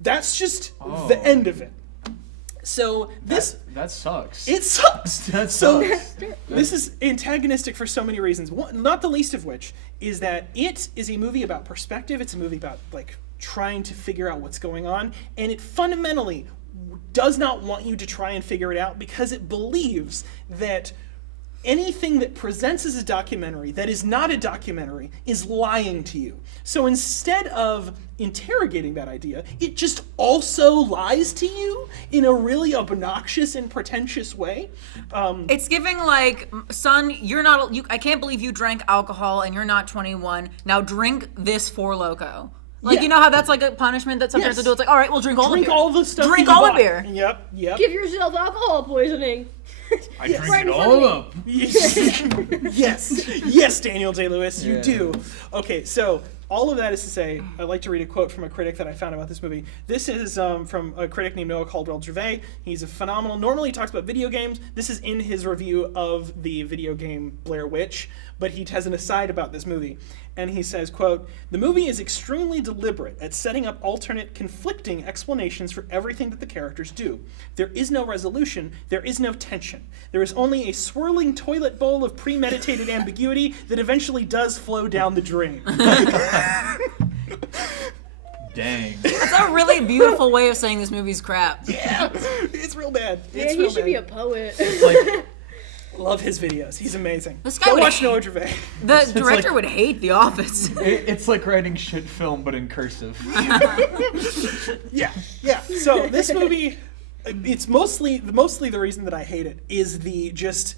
That's just the end of it. So this that sucks. It sucks. That So sucks. this is antagonistic for so many reasons. One, not the least of which is that it is a movie about perspective. It's a movie about like trying to figure out what's going on, and it fundamentally does not want you to try and figure it out because it believes that anything that presents as a documentary that is not a documentary is lying to you. So instead of interrogating that idea, it just also lies to you in a really obnoxious and pretentious way. It's giving like, son, you're not. I can't believe you drank alcohol and you're not 21. Now drink this Four Loko. Like, Yeah. you know how that's like a punishment that sometimes Yes. they do? It's like, all right, we'll drink all the beer. Drink all the stuff. Drink that you all the bought. beer. Yep. Give yourself alcohol poisoning. I drink Right it in front all of up. Yes, Daniel Day-Lewis, you Yeah. do. Okay, so all of that is to say, I'd like to read a quote from a critic that I found about this movie. This is from a critic named Noah Caldwell-Gervais. He's a phenomenal. Normally he talks about video games. This is in his review of the video game Blair Witch, but he has an aside about this movie. And he says, quote, "The movie is extremely deliberate at setting up alternate, conflicting explanations for everything that the characters do. There is no resolution. There is no tension. There is only a swirling toilet bowl of premeditated ambiguity that eventually does flow down the drain." Dang. That's a really beautiful way of saying this movie's crap. Yeah, it's real bad. Man, It's you real should be a bad. poet. It's like Love his videos. He's amazing. This guy Go would watch hate- Noah Gervais. The director like- would hate The Office. it's like writing shit film but in cursive. Yeah. So this movie, it's mostly the reason that I hate it is the just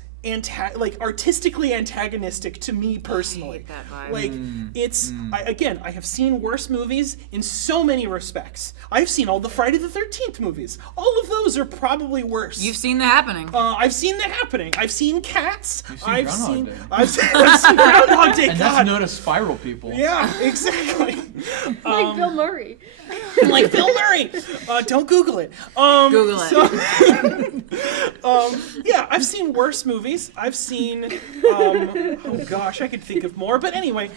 artistically antagonistic to me personally. that vibe. Like it's I have seen worse movies in so many respects. I've seen all the Friday the 13th movies. All of those are probably worse. You've seen The Happening. I've seen The Happening. I've seen Cats. You've seen I've Groundhog seen Day. I've seen Groundhog Day. And God. that's not a spiral, people. Yeah, exactly. Like Bill Murray. Like Bill Murray. Don't Google it. Google it. Yeah, I've seen worse movies. I've seen, oh gosh, I could think of more. But anyway,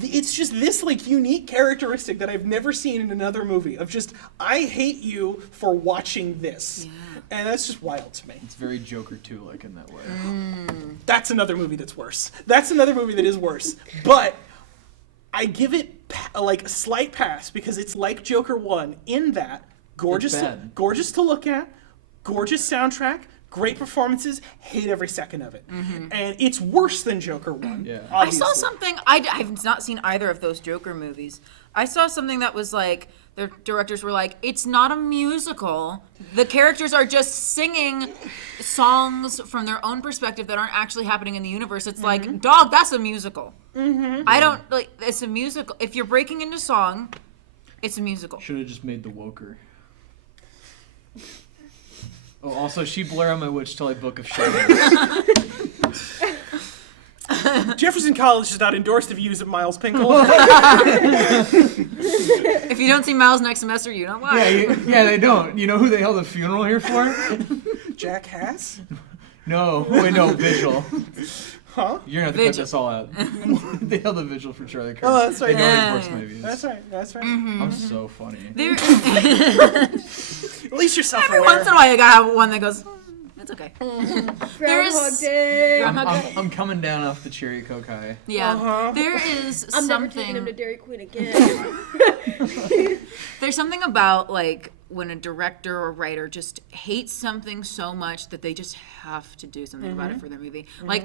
it's just this like unique characteristic that I've never seen in another movie of just, I hate you for watching this. Yeah. And that's just wild to me. It's very Joker 2 like in that way. That's another movie that's worse. That's another movie that is worse. But I give it like a slight pass because it's like Joker 1 in that gorgeous bad. to look at, gorgeous soundtrack, great performances, hate every second of it. And it's worse than Joker 1. Yeah. I Obviously. saw something. I've not seen either of those Joker movies. I saw something that was like, the directors were like, it's not a musical. The characters are just singing songs from their own perspective that aren't actually happening in the universe. It's like, dog, that's a musical. I don't, like, it's a musical. If you're breaking into song, it's a musical. Should have just made the Woker. Oh, also, she Blair on my witch till I book of shadows. Jefferson College does not endorse the views of Miles Pinkle. If you don't see Miles next semester, you don't why. yeah, they don't. You know who they held a funeral here for? Jack Hass? No. Wait, no, Vigil. Huh? You're gonna have to cut Vigil. this all out. They held a vigil for Charlie Kirk. Oh, that's right. They Yeah. don't endorse my views. That's right. I'm so funny. There, At least you're self-aware. every once in a while, you gotta have one that goes, it's okay. Groundhog Day. I'm coming down off the cherry coke high. Yeah. There is I'm never taking him to something. Dairy Queen again. There's something about like when a director or writer just hates something so much that they just have to do something about it for their movie. Like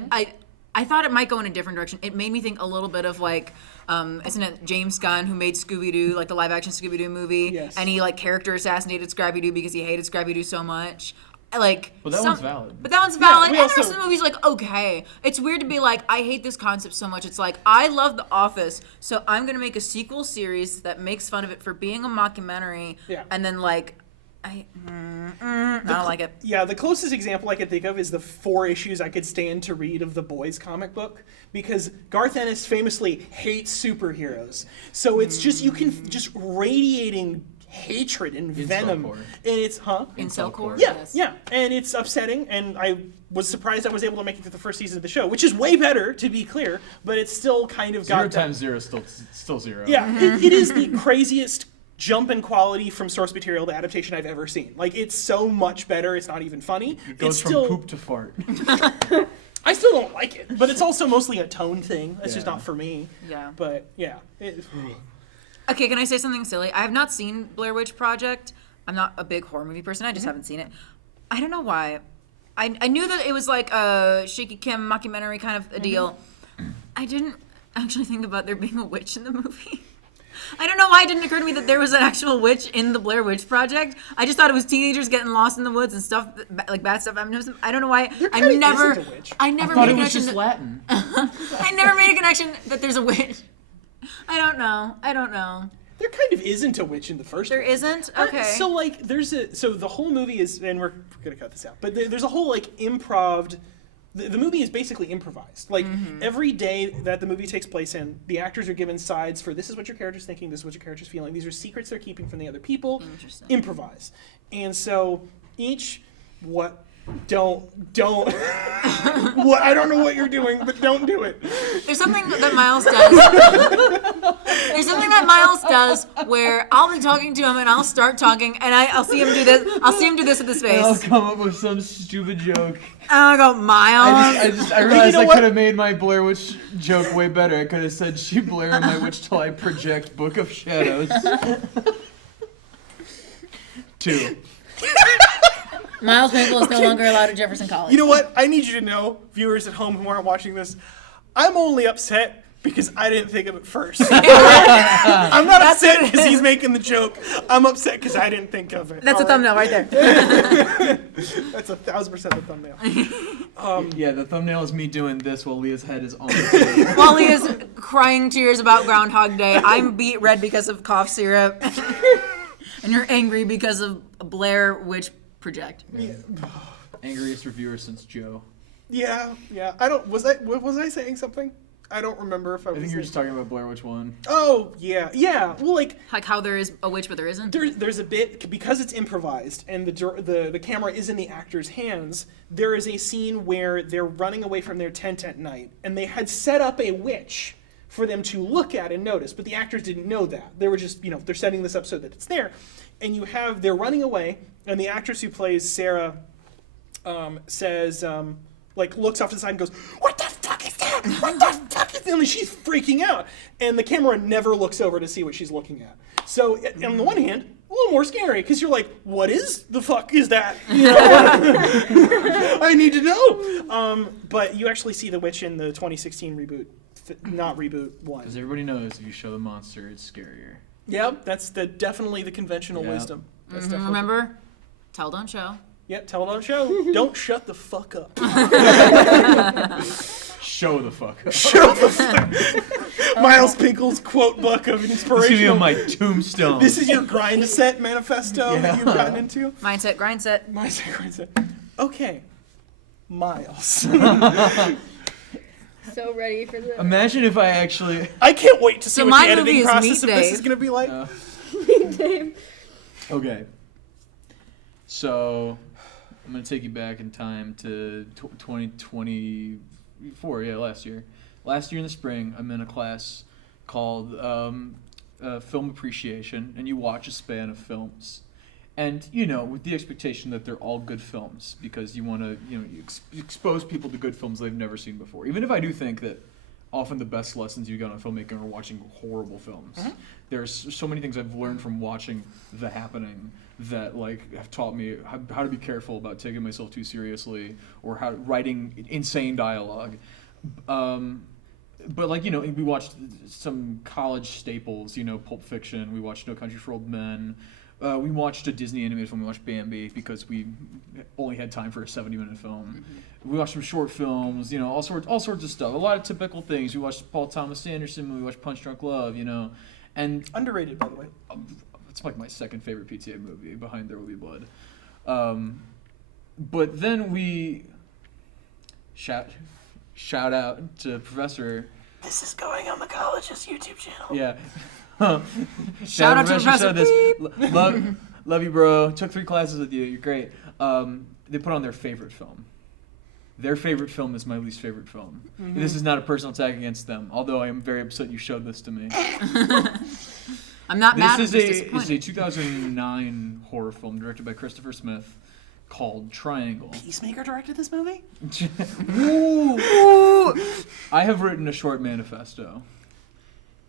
I thought it might go in a different direction. It made me think a little bit of like, isn't it James Gunn who made Scooby-Doo, like the live-action Scooby-Doo movie? Yes. And he like character assassinated Scrappy-Doo because he hated Scrappy-Doo so much. Like, But that one's valid. But that one's valid. we And the rest also- of the movie's like, okay. It's weird to be like, I hate this concept so much. It's like, I love The Office, so I'm going to make a sequel series that makes fun of it for being a mockumentary. Yeah. And then like, I don't like it. Yeah, the closest example I could think of is the 4 issues I could stand to read of the Boys comic book, because Garth Ennis famously hates superheroes. So it's just, you can just radiating hatred and venom. Incelcore. And it's, Incelcore. Yeah, Yes. yeah. And it's upsetting, and I was surprised I was able to make it through the first season of the show, which is way better, to be clear, but it's still kind of 0 got times 0 is still 0. Yeah, it is the craziest jump in quality from source material to adaptation I've ever seen. Like, it's so much better, it's not even funny. It goes It's from still, poop to fart. I still don't like it, but it's also mostly a tone thing. That's just Yeah. not for me. Yeah. But, yeah. Okay, can I say something silly? I have not seen Blair Witch Project. I'm not a big horror movie person. I just haven't seen it. I don't know why. I knew that it was like a Shaky Kim mockumentary kind of a deal. I didn't actually think about there being a witch in the movie. I don't know why it didn't occur to me that there was an actual witch in the Blair Witch Project. I just thought it was teenagers getting lost in the woods and stuff, like bad stuff. I don't know why. There I kinda never isn't a witch. made a Thought it was connection. just Latin. I never made a connection that there's a witch. I don't know. There kind of isn't a witch in the first There one. isn't? Okay. So, like, so the whole movie is, and we're going to cut this out, but there's a whole, like, improv. The movie is basically improvised. Like, every day that the movie takes place in, the actors are given sides for this is what your character's thinking, this is what your character's feeling. These are secrets they're keeping from the other people. Interesting. Improvise. And so each, don't, what, I don't know what you're doing, but don't do it. There's something that Miles does. There's something that Miles does where I'll be talking to him and I'll start talking and I'll see him do this. I'll see him do this with his I'll face. come up with some stupid joke. And I'll go, Miles. I realized know I what? could have made my Blair Witch joke way better. I could have said, "She Blair my witch till I project Book of Shadows." 2. Miles Maple is no longer allowed at Jefferson College. You know what? I need you to know, viewers at home who aren't watching this, I'm only upset because I didn't think of it first. I'm not upset because he's making the joke. I'm upset because I didn't think of it. That's a All thumbnail right there. That's 1,000% the thumbnail. Yeah, the thumbnail is me doing this while Leah's head is on the table. While he is crying tears about Groundhog Day, I'm beet red because of cough syrup. And you're angry because of Blair Witch Project. Angriest reviewer since Joe. Yeah. I don't. Was I saying something? I don't remember if I was. I think you're just talking about Blair Witch 1. Oh yeah. Well, like Like how there is a witch but there isn't. there's a bit because it's improvised and the camera is in the actor's hands. There is a scene where they're running away from their tent at night, and they had set up a witch for them to look at and notice, but the actors didn't know that. They were just, they're setting this up so that it's there, and they're running away, and the actress who plays Sarah says, looks off to the side and goes, "What the fuck is that? What the fuck is that?" And she's freaking out, and the camera never looks over to see what she's looking at. So, on the one hand, a little more scary, because you're like, what is the fuck is that? I need to know. But you actually see the witch in the 2016 reboot, not reboot 1. Because everybody knows if you show the monster, it's scarier. Yep, that's definitely the conventional Yep. wisdom. That's definitely. Remember? Tell, don't show. Yep, tell it on show. Don't shut the fuck up. Show the fuck up. Shut the fuck. Miles Pinkle's quote book of This is gonna be inspiration. on my tombstone. This is your grind set manifesto that you've gotten into. Mindset, grind set. My grind set. Okay, Miles. So ready for the Imagine if I actually. I can't wait to see So what my the movie editing is process Meat of this Day. is going to be like. Dave. Okay. So, I'm gonna take you back in time to 2024. Yeah, last year. Last year in the spring, I'm in a class called Film Appreciation, and you watch a span of films. And, with the expectation that they're all good films, because you want to, you expose people to good films they've never seen before. Even if I do think that often the best lessons you get on filmmaking are watching horrible films. Mm-hmm. There's so many things I've learned from watching The Happening that, have taught me how to be careful about taking myself too seriously or how writing insane dialogue. But like, you know, we watched some college staples, you know, Pulp Fiction. We watched No Country for Old Men. We watched a Disney animated film. We watched Bambi because we only had time for a 70-minute film. Mm-hmm. We watched some short films, you know, all sorts of stuff. A lot of typical things. We watched Paul Thomas Anderson. We watched Punch Drunk Love, you know, and Underrated, by the way. It's like my second favorite PTA movie, behind There Will Be Blood. But then we shout out to Professor. This is going on the college's YouTube channel. Yeah. Shout out to Professor Beep. Love you, bro. Took 3 classes with you. You're great. They put on their favorite film. Their favorite film is my least favorite film. Mm-hmm. This is not a personal attack against them, although I am very upset you showed this to me. I'm not mad. This is a 2009 horror film directed by Christopher Smith called Triangle. Peacemaker directed this movie? I have written a short manifesto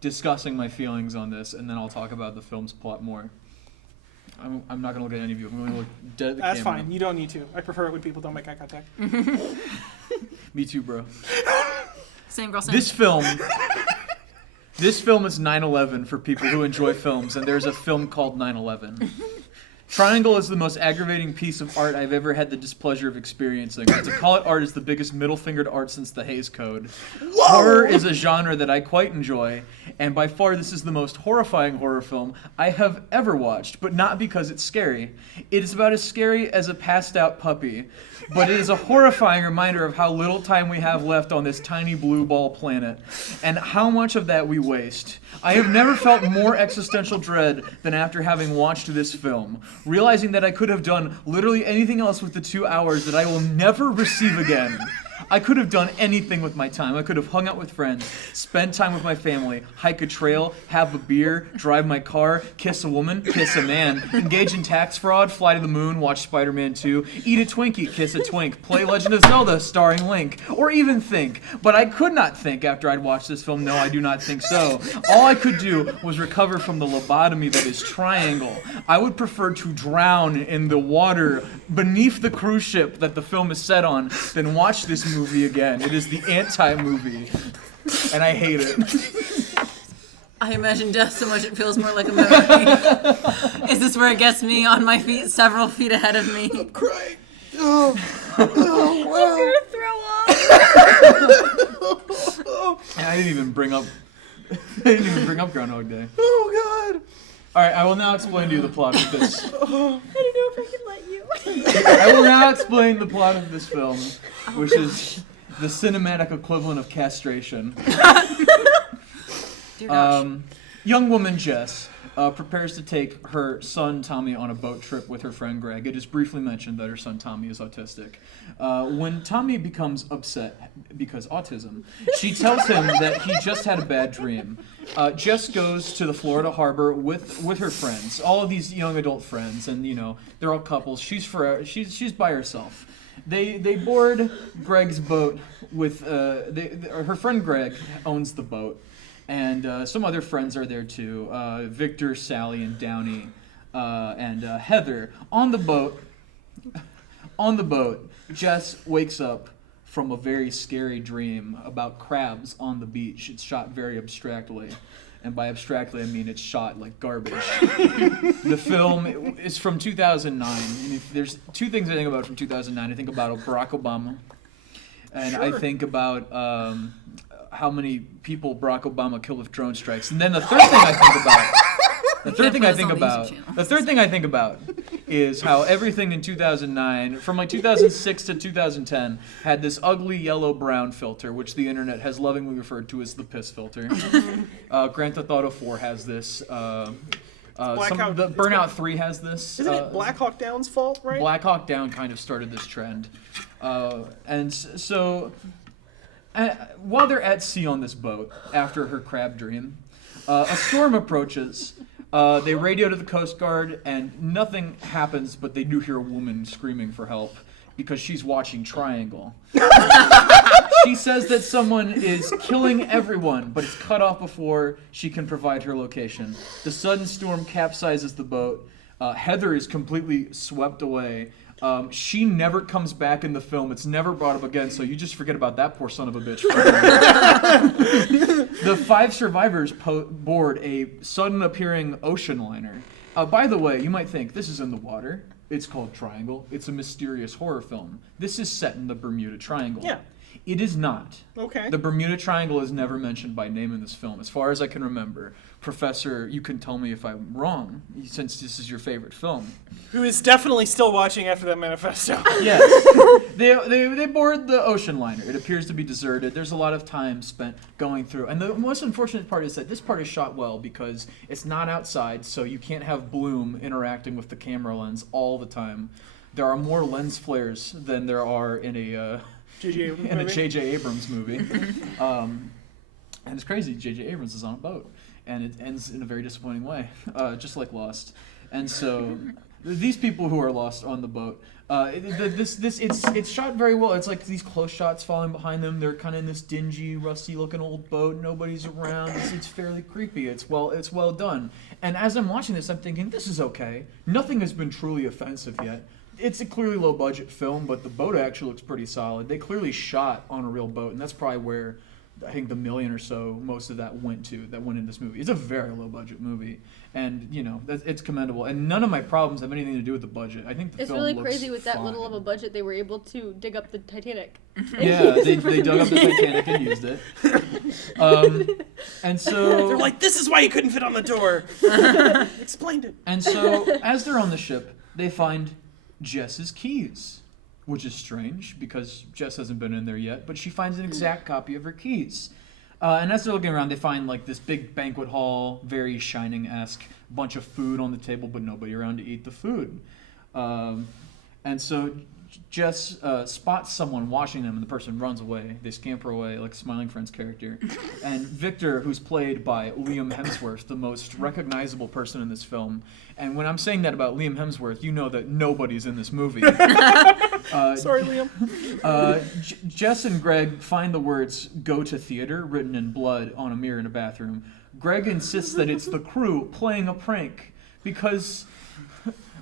discussing my feelings on this, and then I'll talk about the film's plot more. I'm not going to look at any of you. I'm going to look dead at the camera. That's fine. You don't need to. I prefer it when people don't make eye contact. Me too, bro. Same girl, same. This film is 9/11 for people who enjoy films, and there's a film called 9/11. Triangle is the most aggravating piece of art I've ever had the displeasure of experiencing. To call it art is the biggest middle-fingered art since the Hays Code. Whoa! Horror is a genre that I quite enjoy, and by far this is the most horrifying horror film I have ever watched, but not because it's scary. It is about as scary as a passed-out puppy, but it is a horrifying reminder of how little time we have left on this tiny blue ball planet, and how much of that we waste. I have never felt more existential dread than after having watched this film, realizing that I could have done literally anything else with the 2 hours that I will never receive again. I could have done anything with my time. I could have hung out with friends, spent time with my family, hike a trail, have a beer, drive my car, kiss a woman, kiss a man, engage in tax fraud, fly to the moon, watch Spider-Man 2, eat a Twinkie, kiss a twink, play Legend of Zelda starring Link, or even think. But I could not think after I'd watched this film. No, I do not think so. All I could do was recover from the lobotomy that is Triangle. I would prefer to drown in the water beneath the cruise ship that the film is set on than watch this movie again. It is the anti-movie, and I hate it. I imagine death so much it feels more like a memory. Is this where it gets me on my feet, several feet ahead of me? I'm crying. Oh, I'm gonna throw up. I didn't even bring up Groundhog Day. Oh God. All right, I will now explain to you the plot of this. I don't know if I can let you. I will now explain the plot of this film, which is the cinematic equivalent of castration. Dear gosh. Young woman Jess prepares to take her son Tommy on a boat trip with her friend Greg. It is briefly mentioned that her son Tommy is autistic. When Tommy becomes upset because autism, she tells him that he just had a bad dream. Jess goes to the Florida harbor with her friends, all of these young adult friends, and you know they're all couples. She's she's by herself. They board Greg's boat with her friend Greg owns the boat. And some other friends are there too. Victor, Sally, and Downey, and Heather. On the boat, Jess wakes up from a very scary dream about crabs on the beach. It's shot very abstractly. And by abstractly, I mean it's shot like garbage. The film is from 2009. And if there's 2 things I think about from 2009. I think about Barack Obama. And I think about how many people Barack Obama killed with drone strikes. And then the third thing I think about is how everything in 2009, from like 2006 to 2010, had this ugly yellow-brown filter, which the internet has lovingly referred to as the piss filter. Grand Theft Auto 4 has this. Burnout 3 has this. Isn't it Black Hawk Down's fault, right? Black Hawk Down kind of started this trend. And so... while they're at sea on this boat, after her crab dream, a storm approaches. They radio to the Coast Guard, and nothing happens, but they do hear a woman screaming for help because she's watching Triangle. She says that someone is killing everyone, but it's cut off before she can provide her location. The sudden storm capsizes the boat. Heather is completely swept away. She never comes back in the film. It's never brought up again, so you just forget about that poor son of a bitch. The 5 survivors board a sudden appearing ocean liner. By the way, you might think, this is in the water. It's called Triangle. It's a mysterious horror film. This is set in the Bermuda Triangle. Yeah. It is not. Okay. The Bermuda Triangle is never mentioned by name in this film, as far as I can remember. Professor, you can tell me if I'm wrong, since this is your favorite film. Who is definitely still watching after that manifesto. Yes. They board the ocean liner. It appears to be deserted. There's a lot of time spent going through. And the most unfortunate part is that this part is shot well because it's not outside, so you can't have Bloom interacting with the camera lens all the time. There are more lens flares than there are in a J.J. Abrams movie. And it's crazy. J.J. Abrams is on a boat. And it ends in a very disappointing way, just like Lost. And so these people who are lost on the boat, it's shot very well. It's like these close shots following behind them. They're kind of in this dingy, rusty-looking old boat. Nobody's around. It's fairly creepy. It's well done. And as I'm watching this, I'm thinking, this is okay. Nothing has been truly offensive yet. It's a clearly low-budget film, but the boat actually looks pretty solid. They clearly shot on a real boat, and that's probably where I think the $1 million or so most of that went in this movie. It's a very low-budget movie, and it's commendable. And none of my problems have anything to do with the budget. I think the It's film really looks crazy with that fine. little of a budget they were able to dig up the Titanic. Yeah, they dug up the Titanic and used it. And so They're like, this is why you couldn't fit on the door. Explained it. And so as they're on the ship, they find Jess's keys, which is strange because Jess hasn't been in there yet, but she finds an exact copy of her keys. And as they're looking around, they find like this big banquet hall, very Shining-esque, bunch of food on the table, but nobody around to eat the food. And so Jess spots someone watching them, and the person runs away. They scamper away like Smiling Friends character. And Victor, who's played by Liam Hemsworth, the most recognizable person in this film. And when I'm saying that about Liam Hemsworth, you know that nobody's in this movie. Sorry, Liam. Jess and Greg find the words "Go to Theater" written in blood on a mirror in a bathroom. Greg insists that it's the crew playing a prank because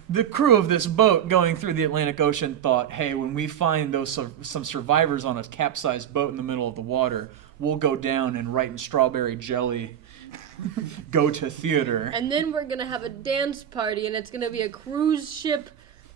the crew of this boat going through the Atlantic Ocean thought, hey, when we find some survivors on a capsized boat in the middle of the water, we'll go down and write in strawberry jelly, "Go to Theater." And then we're going to have a dance party, and it's going to be a cruise ship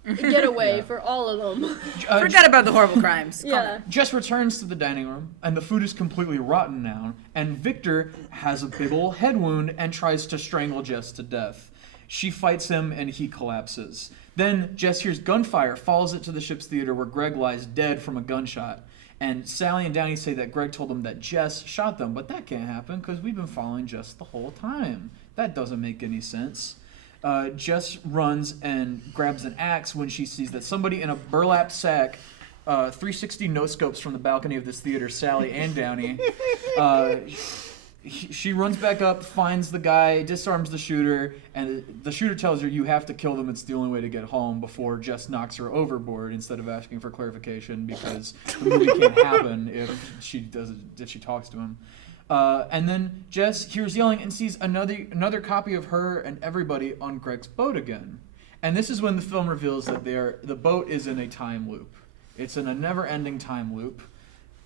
getaway for all of them. Forget about the horrible crimes. Yeah. Jess returns to the dining room, and the food is completely rotten now, and Victor has a big ol' head wound and tries to strangle Jess to death. She fights him, and he collapses. Then Jess hears gunfire, follows it to the ship's theater where Greg lies dead from a gunshot. And Sally and Downey say that Greg told them that Jess shot them, but that can't happen because we've been following Jess the whole time. That doesn't make any sense. Jess runs and grabs an axe when she sees that somebody in a burlap sack, 360 no-scopes from the balcony of this theater, Sally and Downey. She runs back up, finds the guy, disarms the shooter, and the shooter tells her, you have to kill them, it's the only way to get home, before Jess knocks her overboard instead of asking for clarification because the movie can't happen if she talks to him. And then Jess hears yelling and sees another copy of her and everybody on Greg's boat again. And this is when the film reveals that the boat is in a time loop. It's in a never-ending time loop,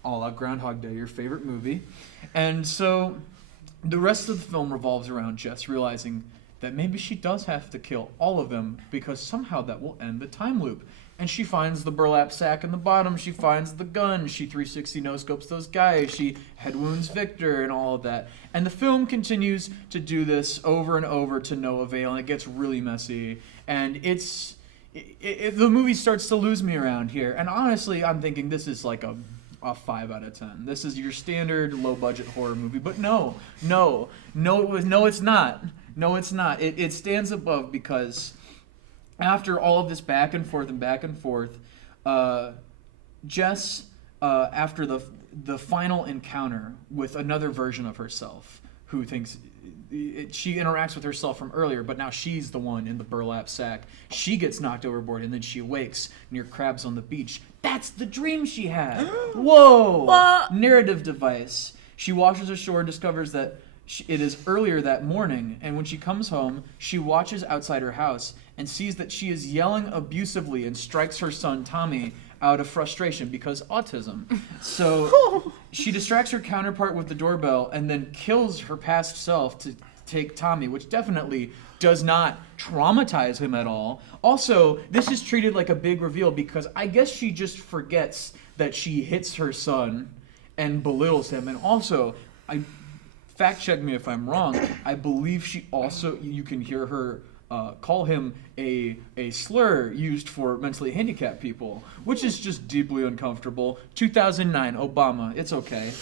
a la Groundhog Day, your favorite movie. And so the rest of the film revolves around Jess realizing that maybe she does have to kill all of them because somehow that will end the time loop. And she finds the burlap sack in the bottom, she finds the gun, she 360 no-scopes those guys, she head wounds Victor and all of that. And the film continues to do this over and over to no avail, and it gets really messy. And the movie starts to lose me around here. And honestly, I'm thinking this is like a 5 out of 10. This is your standard low-budget horror movie. But no, it's not. No, it's not. It stands above because after all of this back and forth, Jess, after the final encounter with another version of herself, who thinks she interacts with herself from earlier, but now she's the one in the burlap sack. She gets knocked overboard, and then she wakes near crabs on the beach. That's the dream she had. Whoa! What? Narrative device. She washes ashore and discovers that it is earlier that morning, and when she comes home, she watches outside her house, and sees that she is yelling abusively and strikes her son Tommy out of frustration because autism. So she distracts her counterpart with the doorbell and then kills her past self to take Tommy, which definitely does not traumatize him at all. Also, this is treated like a big reveal because I guess she just forgets that she hits her son and belittles him. And also, fact check me if I'm wrong, I believe she also, you can hear her call him a slur used for mentally handicapped people, which is just deeply uncomfortable. 2009, Obama, it's okay.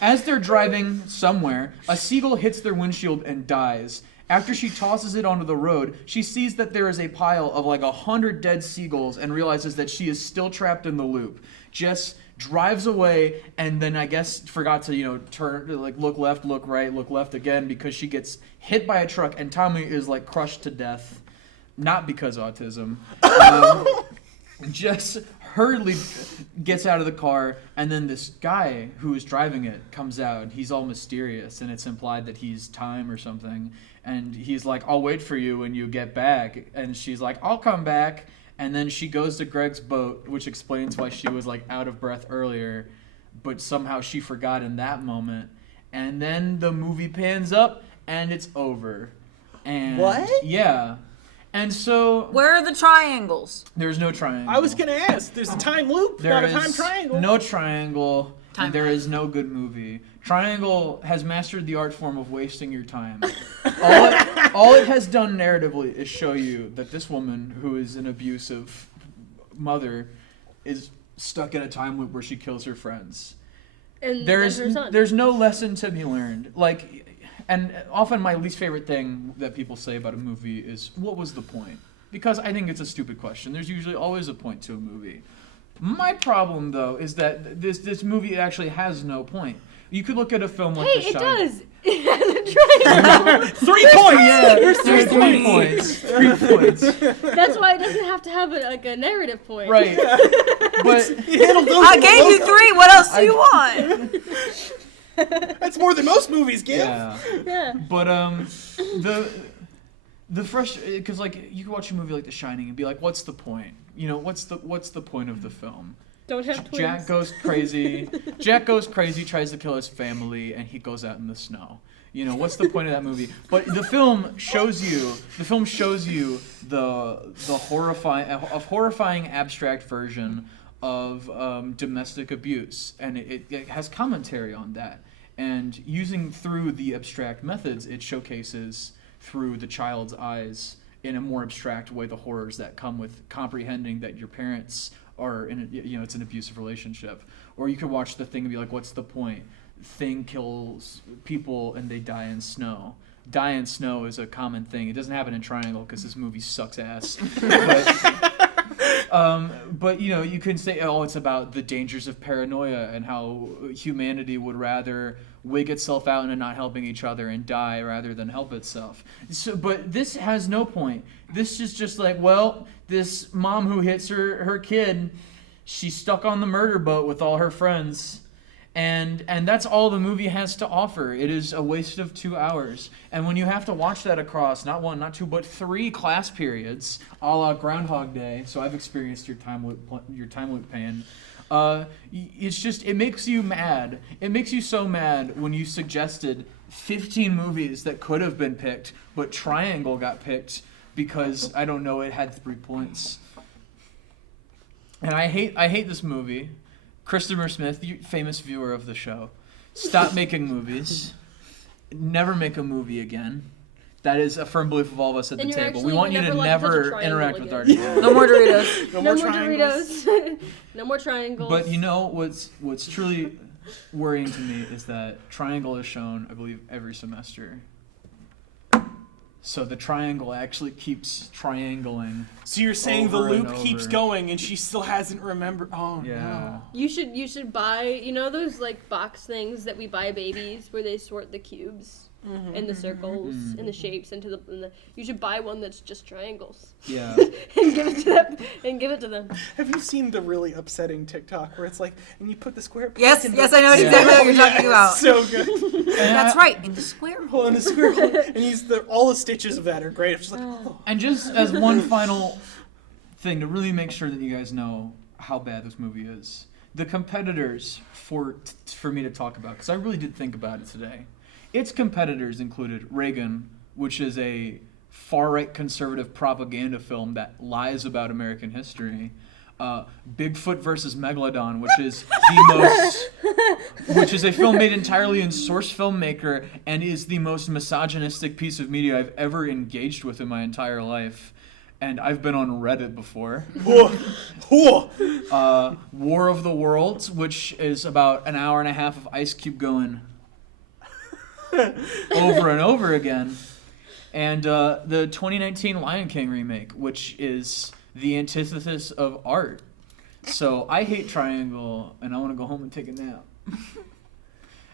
As they're driving somewhere, a seagull hits their windshield and dies. After she tosses it onto the road, she sees that there is a pile of like 100 dead seagulls and realizes that she is still trapped in the loop. Jess drives away and then I guess forgot to, turn, like look left, look right, look left again because she gets hit by a truck and Tommy is like crushed to death. Not because autism. Jess hurriedly gets out of the car and then this guy who is driving it comes out. He's all mysterious and it's implied that he's time or something. And he's like, I'll wait for you when you get back. And she's like, I'll come back. And then she goes to Greg's boat, which explains why she was like out of breath earlier, but somehow she forgot in that moment. And then the movie pans up and it's over. And What? Yeah. And so Where are the triangles? there's no triangle. I was gonna ask. There's a time loop, not a time triangle. No triangle. Time There loop. is no good movie. Triangle has mastered the art form of wasting your time. all it has done narratively is show you that this woman, who is an abusive mother, is stuck in a time loop where she kills her friends. And that's her son. There's no lesson to be learned. And often my least favorite thing that people say about a movie is, what was the point? Because I think it's a stupid question. There's usually always a point to a movie. My problem, though, is that this movie actually has no point. You could look at a film like The Hey, it Shining. does. It has a triangle. 3 points. Yeah, There's 3 3 points. 3 points. That's why it doesn't have to have a narrative point. Right. But You handled those I with gave you logo. 3. What else do you want? That's more than most movies give. yeah. Yeah. But the frustration, because you could watch a movie like The Shining and be like, what's the point? What's the point of the film? Don't have twins. Jack goes crazy. Jack goes crazy, tries to kill his family, and he goes out in the snow. What's the point of that movie? But the film shows you the horrifying abstract version of domestic abuse, and it has commentary on that. And through the abstract methods, it showcases through the child's eyes in a more abstract way the horrors that come with comprehending that your parents are it's an abusive relationship. Or you could watch The Thing and be like, what's the point? Thing kills people and they die in snow. Die in snow is a common thing. It doesn't happen in Triangle because this movie sucks ass. But you can say, it's about the dangers of paranoia and how humanity would rather wig itself out into not helping each other and die rather than help itself. But this has no point. This is just this mom who hits her kid, she's stuck on the murder boat with all her friends. And that's all the movie has to offer. It is a waste of 2 hours. And when you have to watch that across not 1, not 2, but 3 class periods, a la Groundhog Day, so I've experienced your time loop pain. It makes you mad. It makes you so mad when you suggested 15 movies that could have been picked, but Triangle got picked because, I don't know, it had 3 points. And I hate this movie. Christopher Smith, famous viewer of the show, stop making movies. Never make a movie again. That is a firm belief of all of us at the And you're table. actually We want you to never allowed to touch a never triangle interact with our again. table. No more Doritos. No No more more triangles. Doritos. No more triangles. But what's truly worrying to me is that Triangle is shown, I believe, every semester. So the triangle actually keeps triangling. So you're saying the Over and loop keeps over. going and she still hasn't remembered. Oh Yeah. no. You should buy those box things that we buy babies where they sort the cubes. and the circles and the shapes and you should buy one that's just triangles Yeah. and give it to them. Have you seen the really upsetting TikTok where it's like, and you put the square? Yes, in yes, the- I know exactly what you're talking about. So good. That's right, in the square hole. Hole in the square hole, and all the stitches of that are great. It's just like, oh. And just as one final thing to really make sure that you guys know how bad this movie is, the competitors for me to talk about, because I really did think about it today. Its competitors included Reagan, which is a far-right conservative propaganda film that lies about American history. Bigfoot versus Megalodon, which is a film made entirely in Source Filmmaker and is the most misogynistic piece of media I've ever engaged with in my entire life. And I've been on Reddit before. War of the Worlds, which is about an hour and a half of Ice Cube going over and over again. And the 2019 Lion King remake, which is the antithesis of art. So I hate Triangle, and I want to go home and take a nap.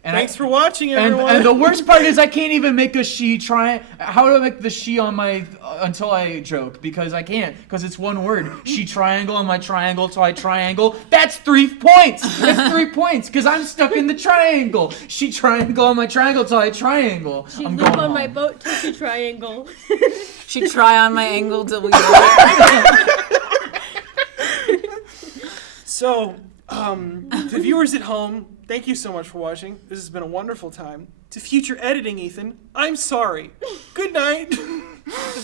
And Thanks for watching, everyone. And the worst part is I can't even make a she try. How do I make the she on my until I joke? Because I can't. Because it's one word. She triangle on my triangle till I triangle. That's 3 points. That's 3 points. Because I'm stuck in the triangle. She triangle on my triangle till I triangle. She I'm live going on my home. boat till she triangle. She try on my angle till we go. So, to viewers at home, thank you so much for watching. This has been a wonderful time. To future editing, Ethan, I'm sorry. Good night.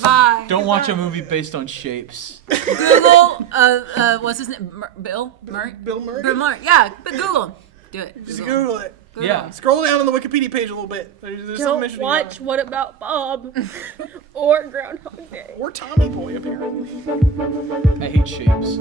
Bye. Don't watch a movie based on shapes. Google, what's his name? Bill Murray? Bill Murray? Bill Murray. Yeah, but Google. Do it. Just Google it. Google. Yeah. Scroll down on the Wikipedia page a little bit. There's something Don't mentioning watch What About Bob or Groundhog Day. or Tommy Boy, apparently. I hate shapes.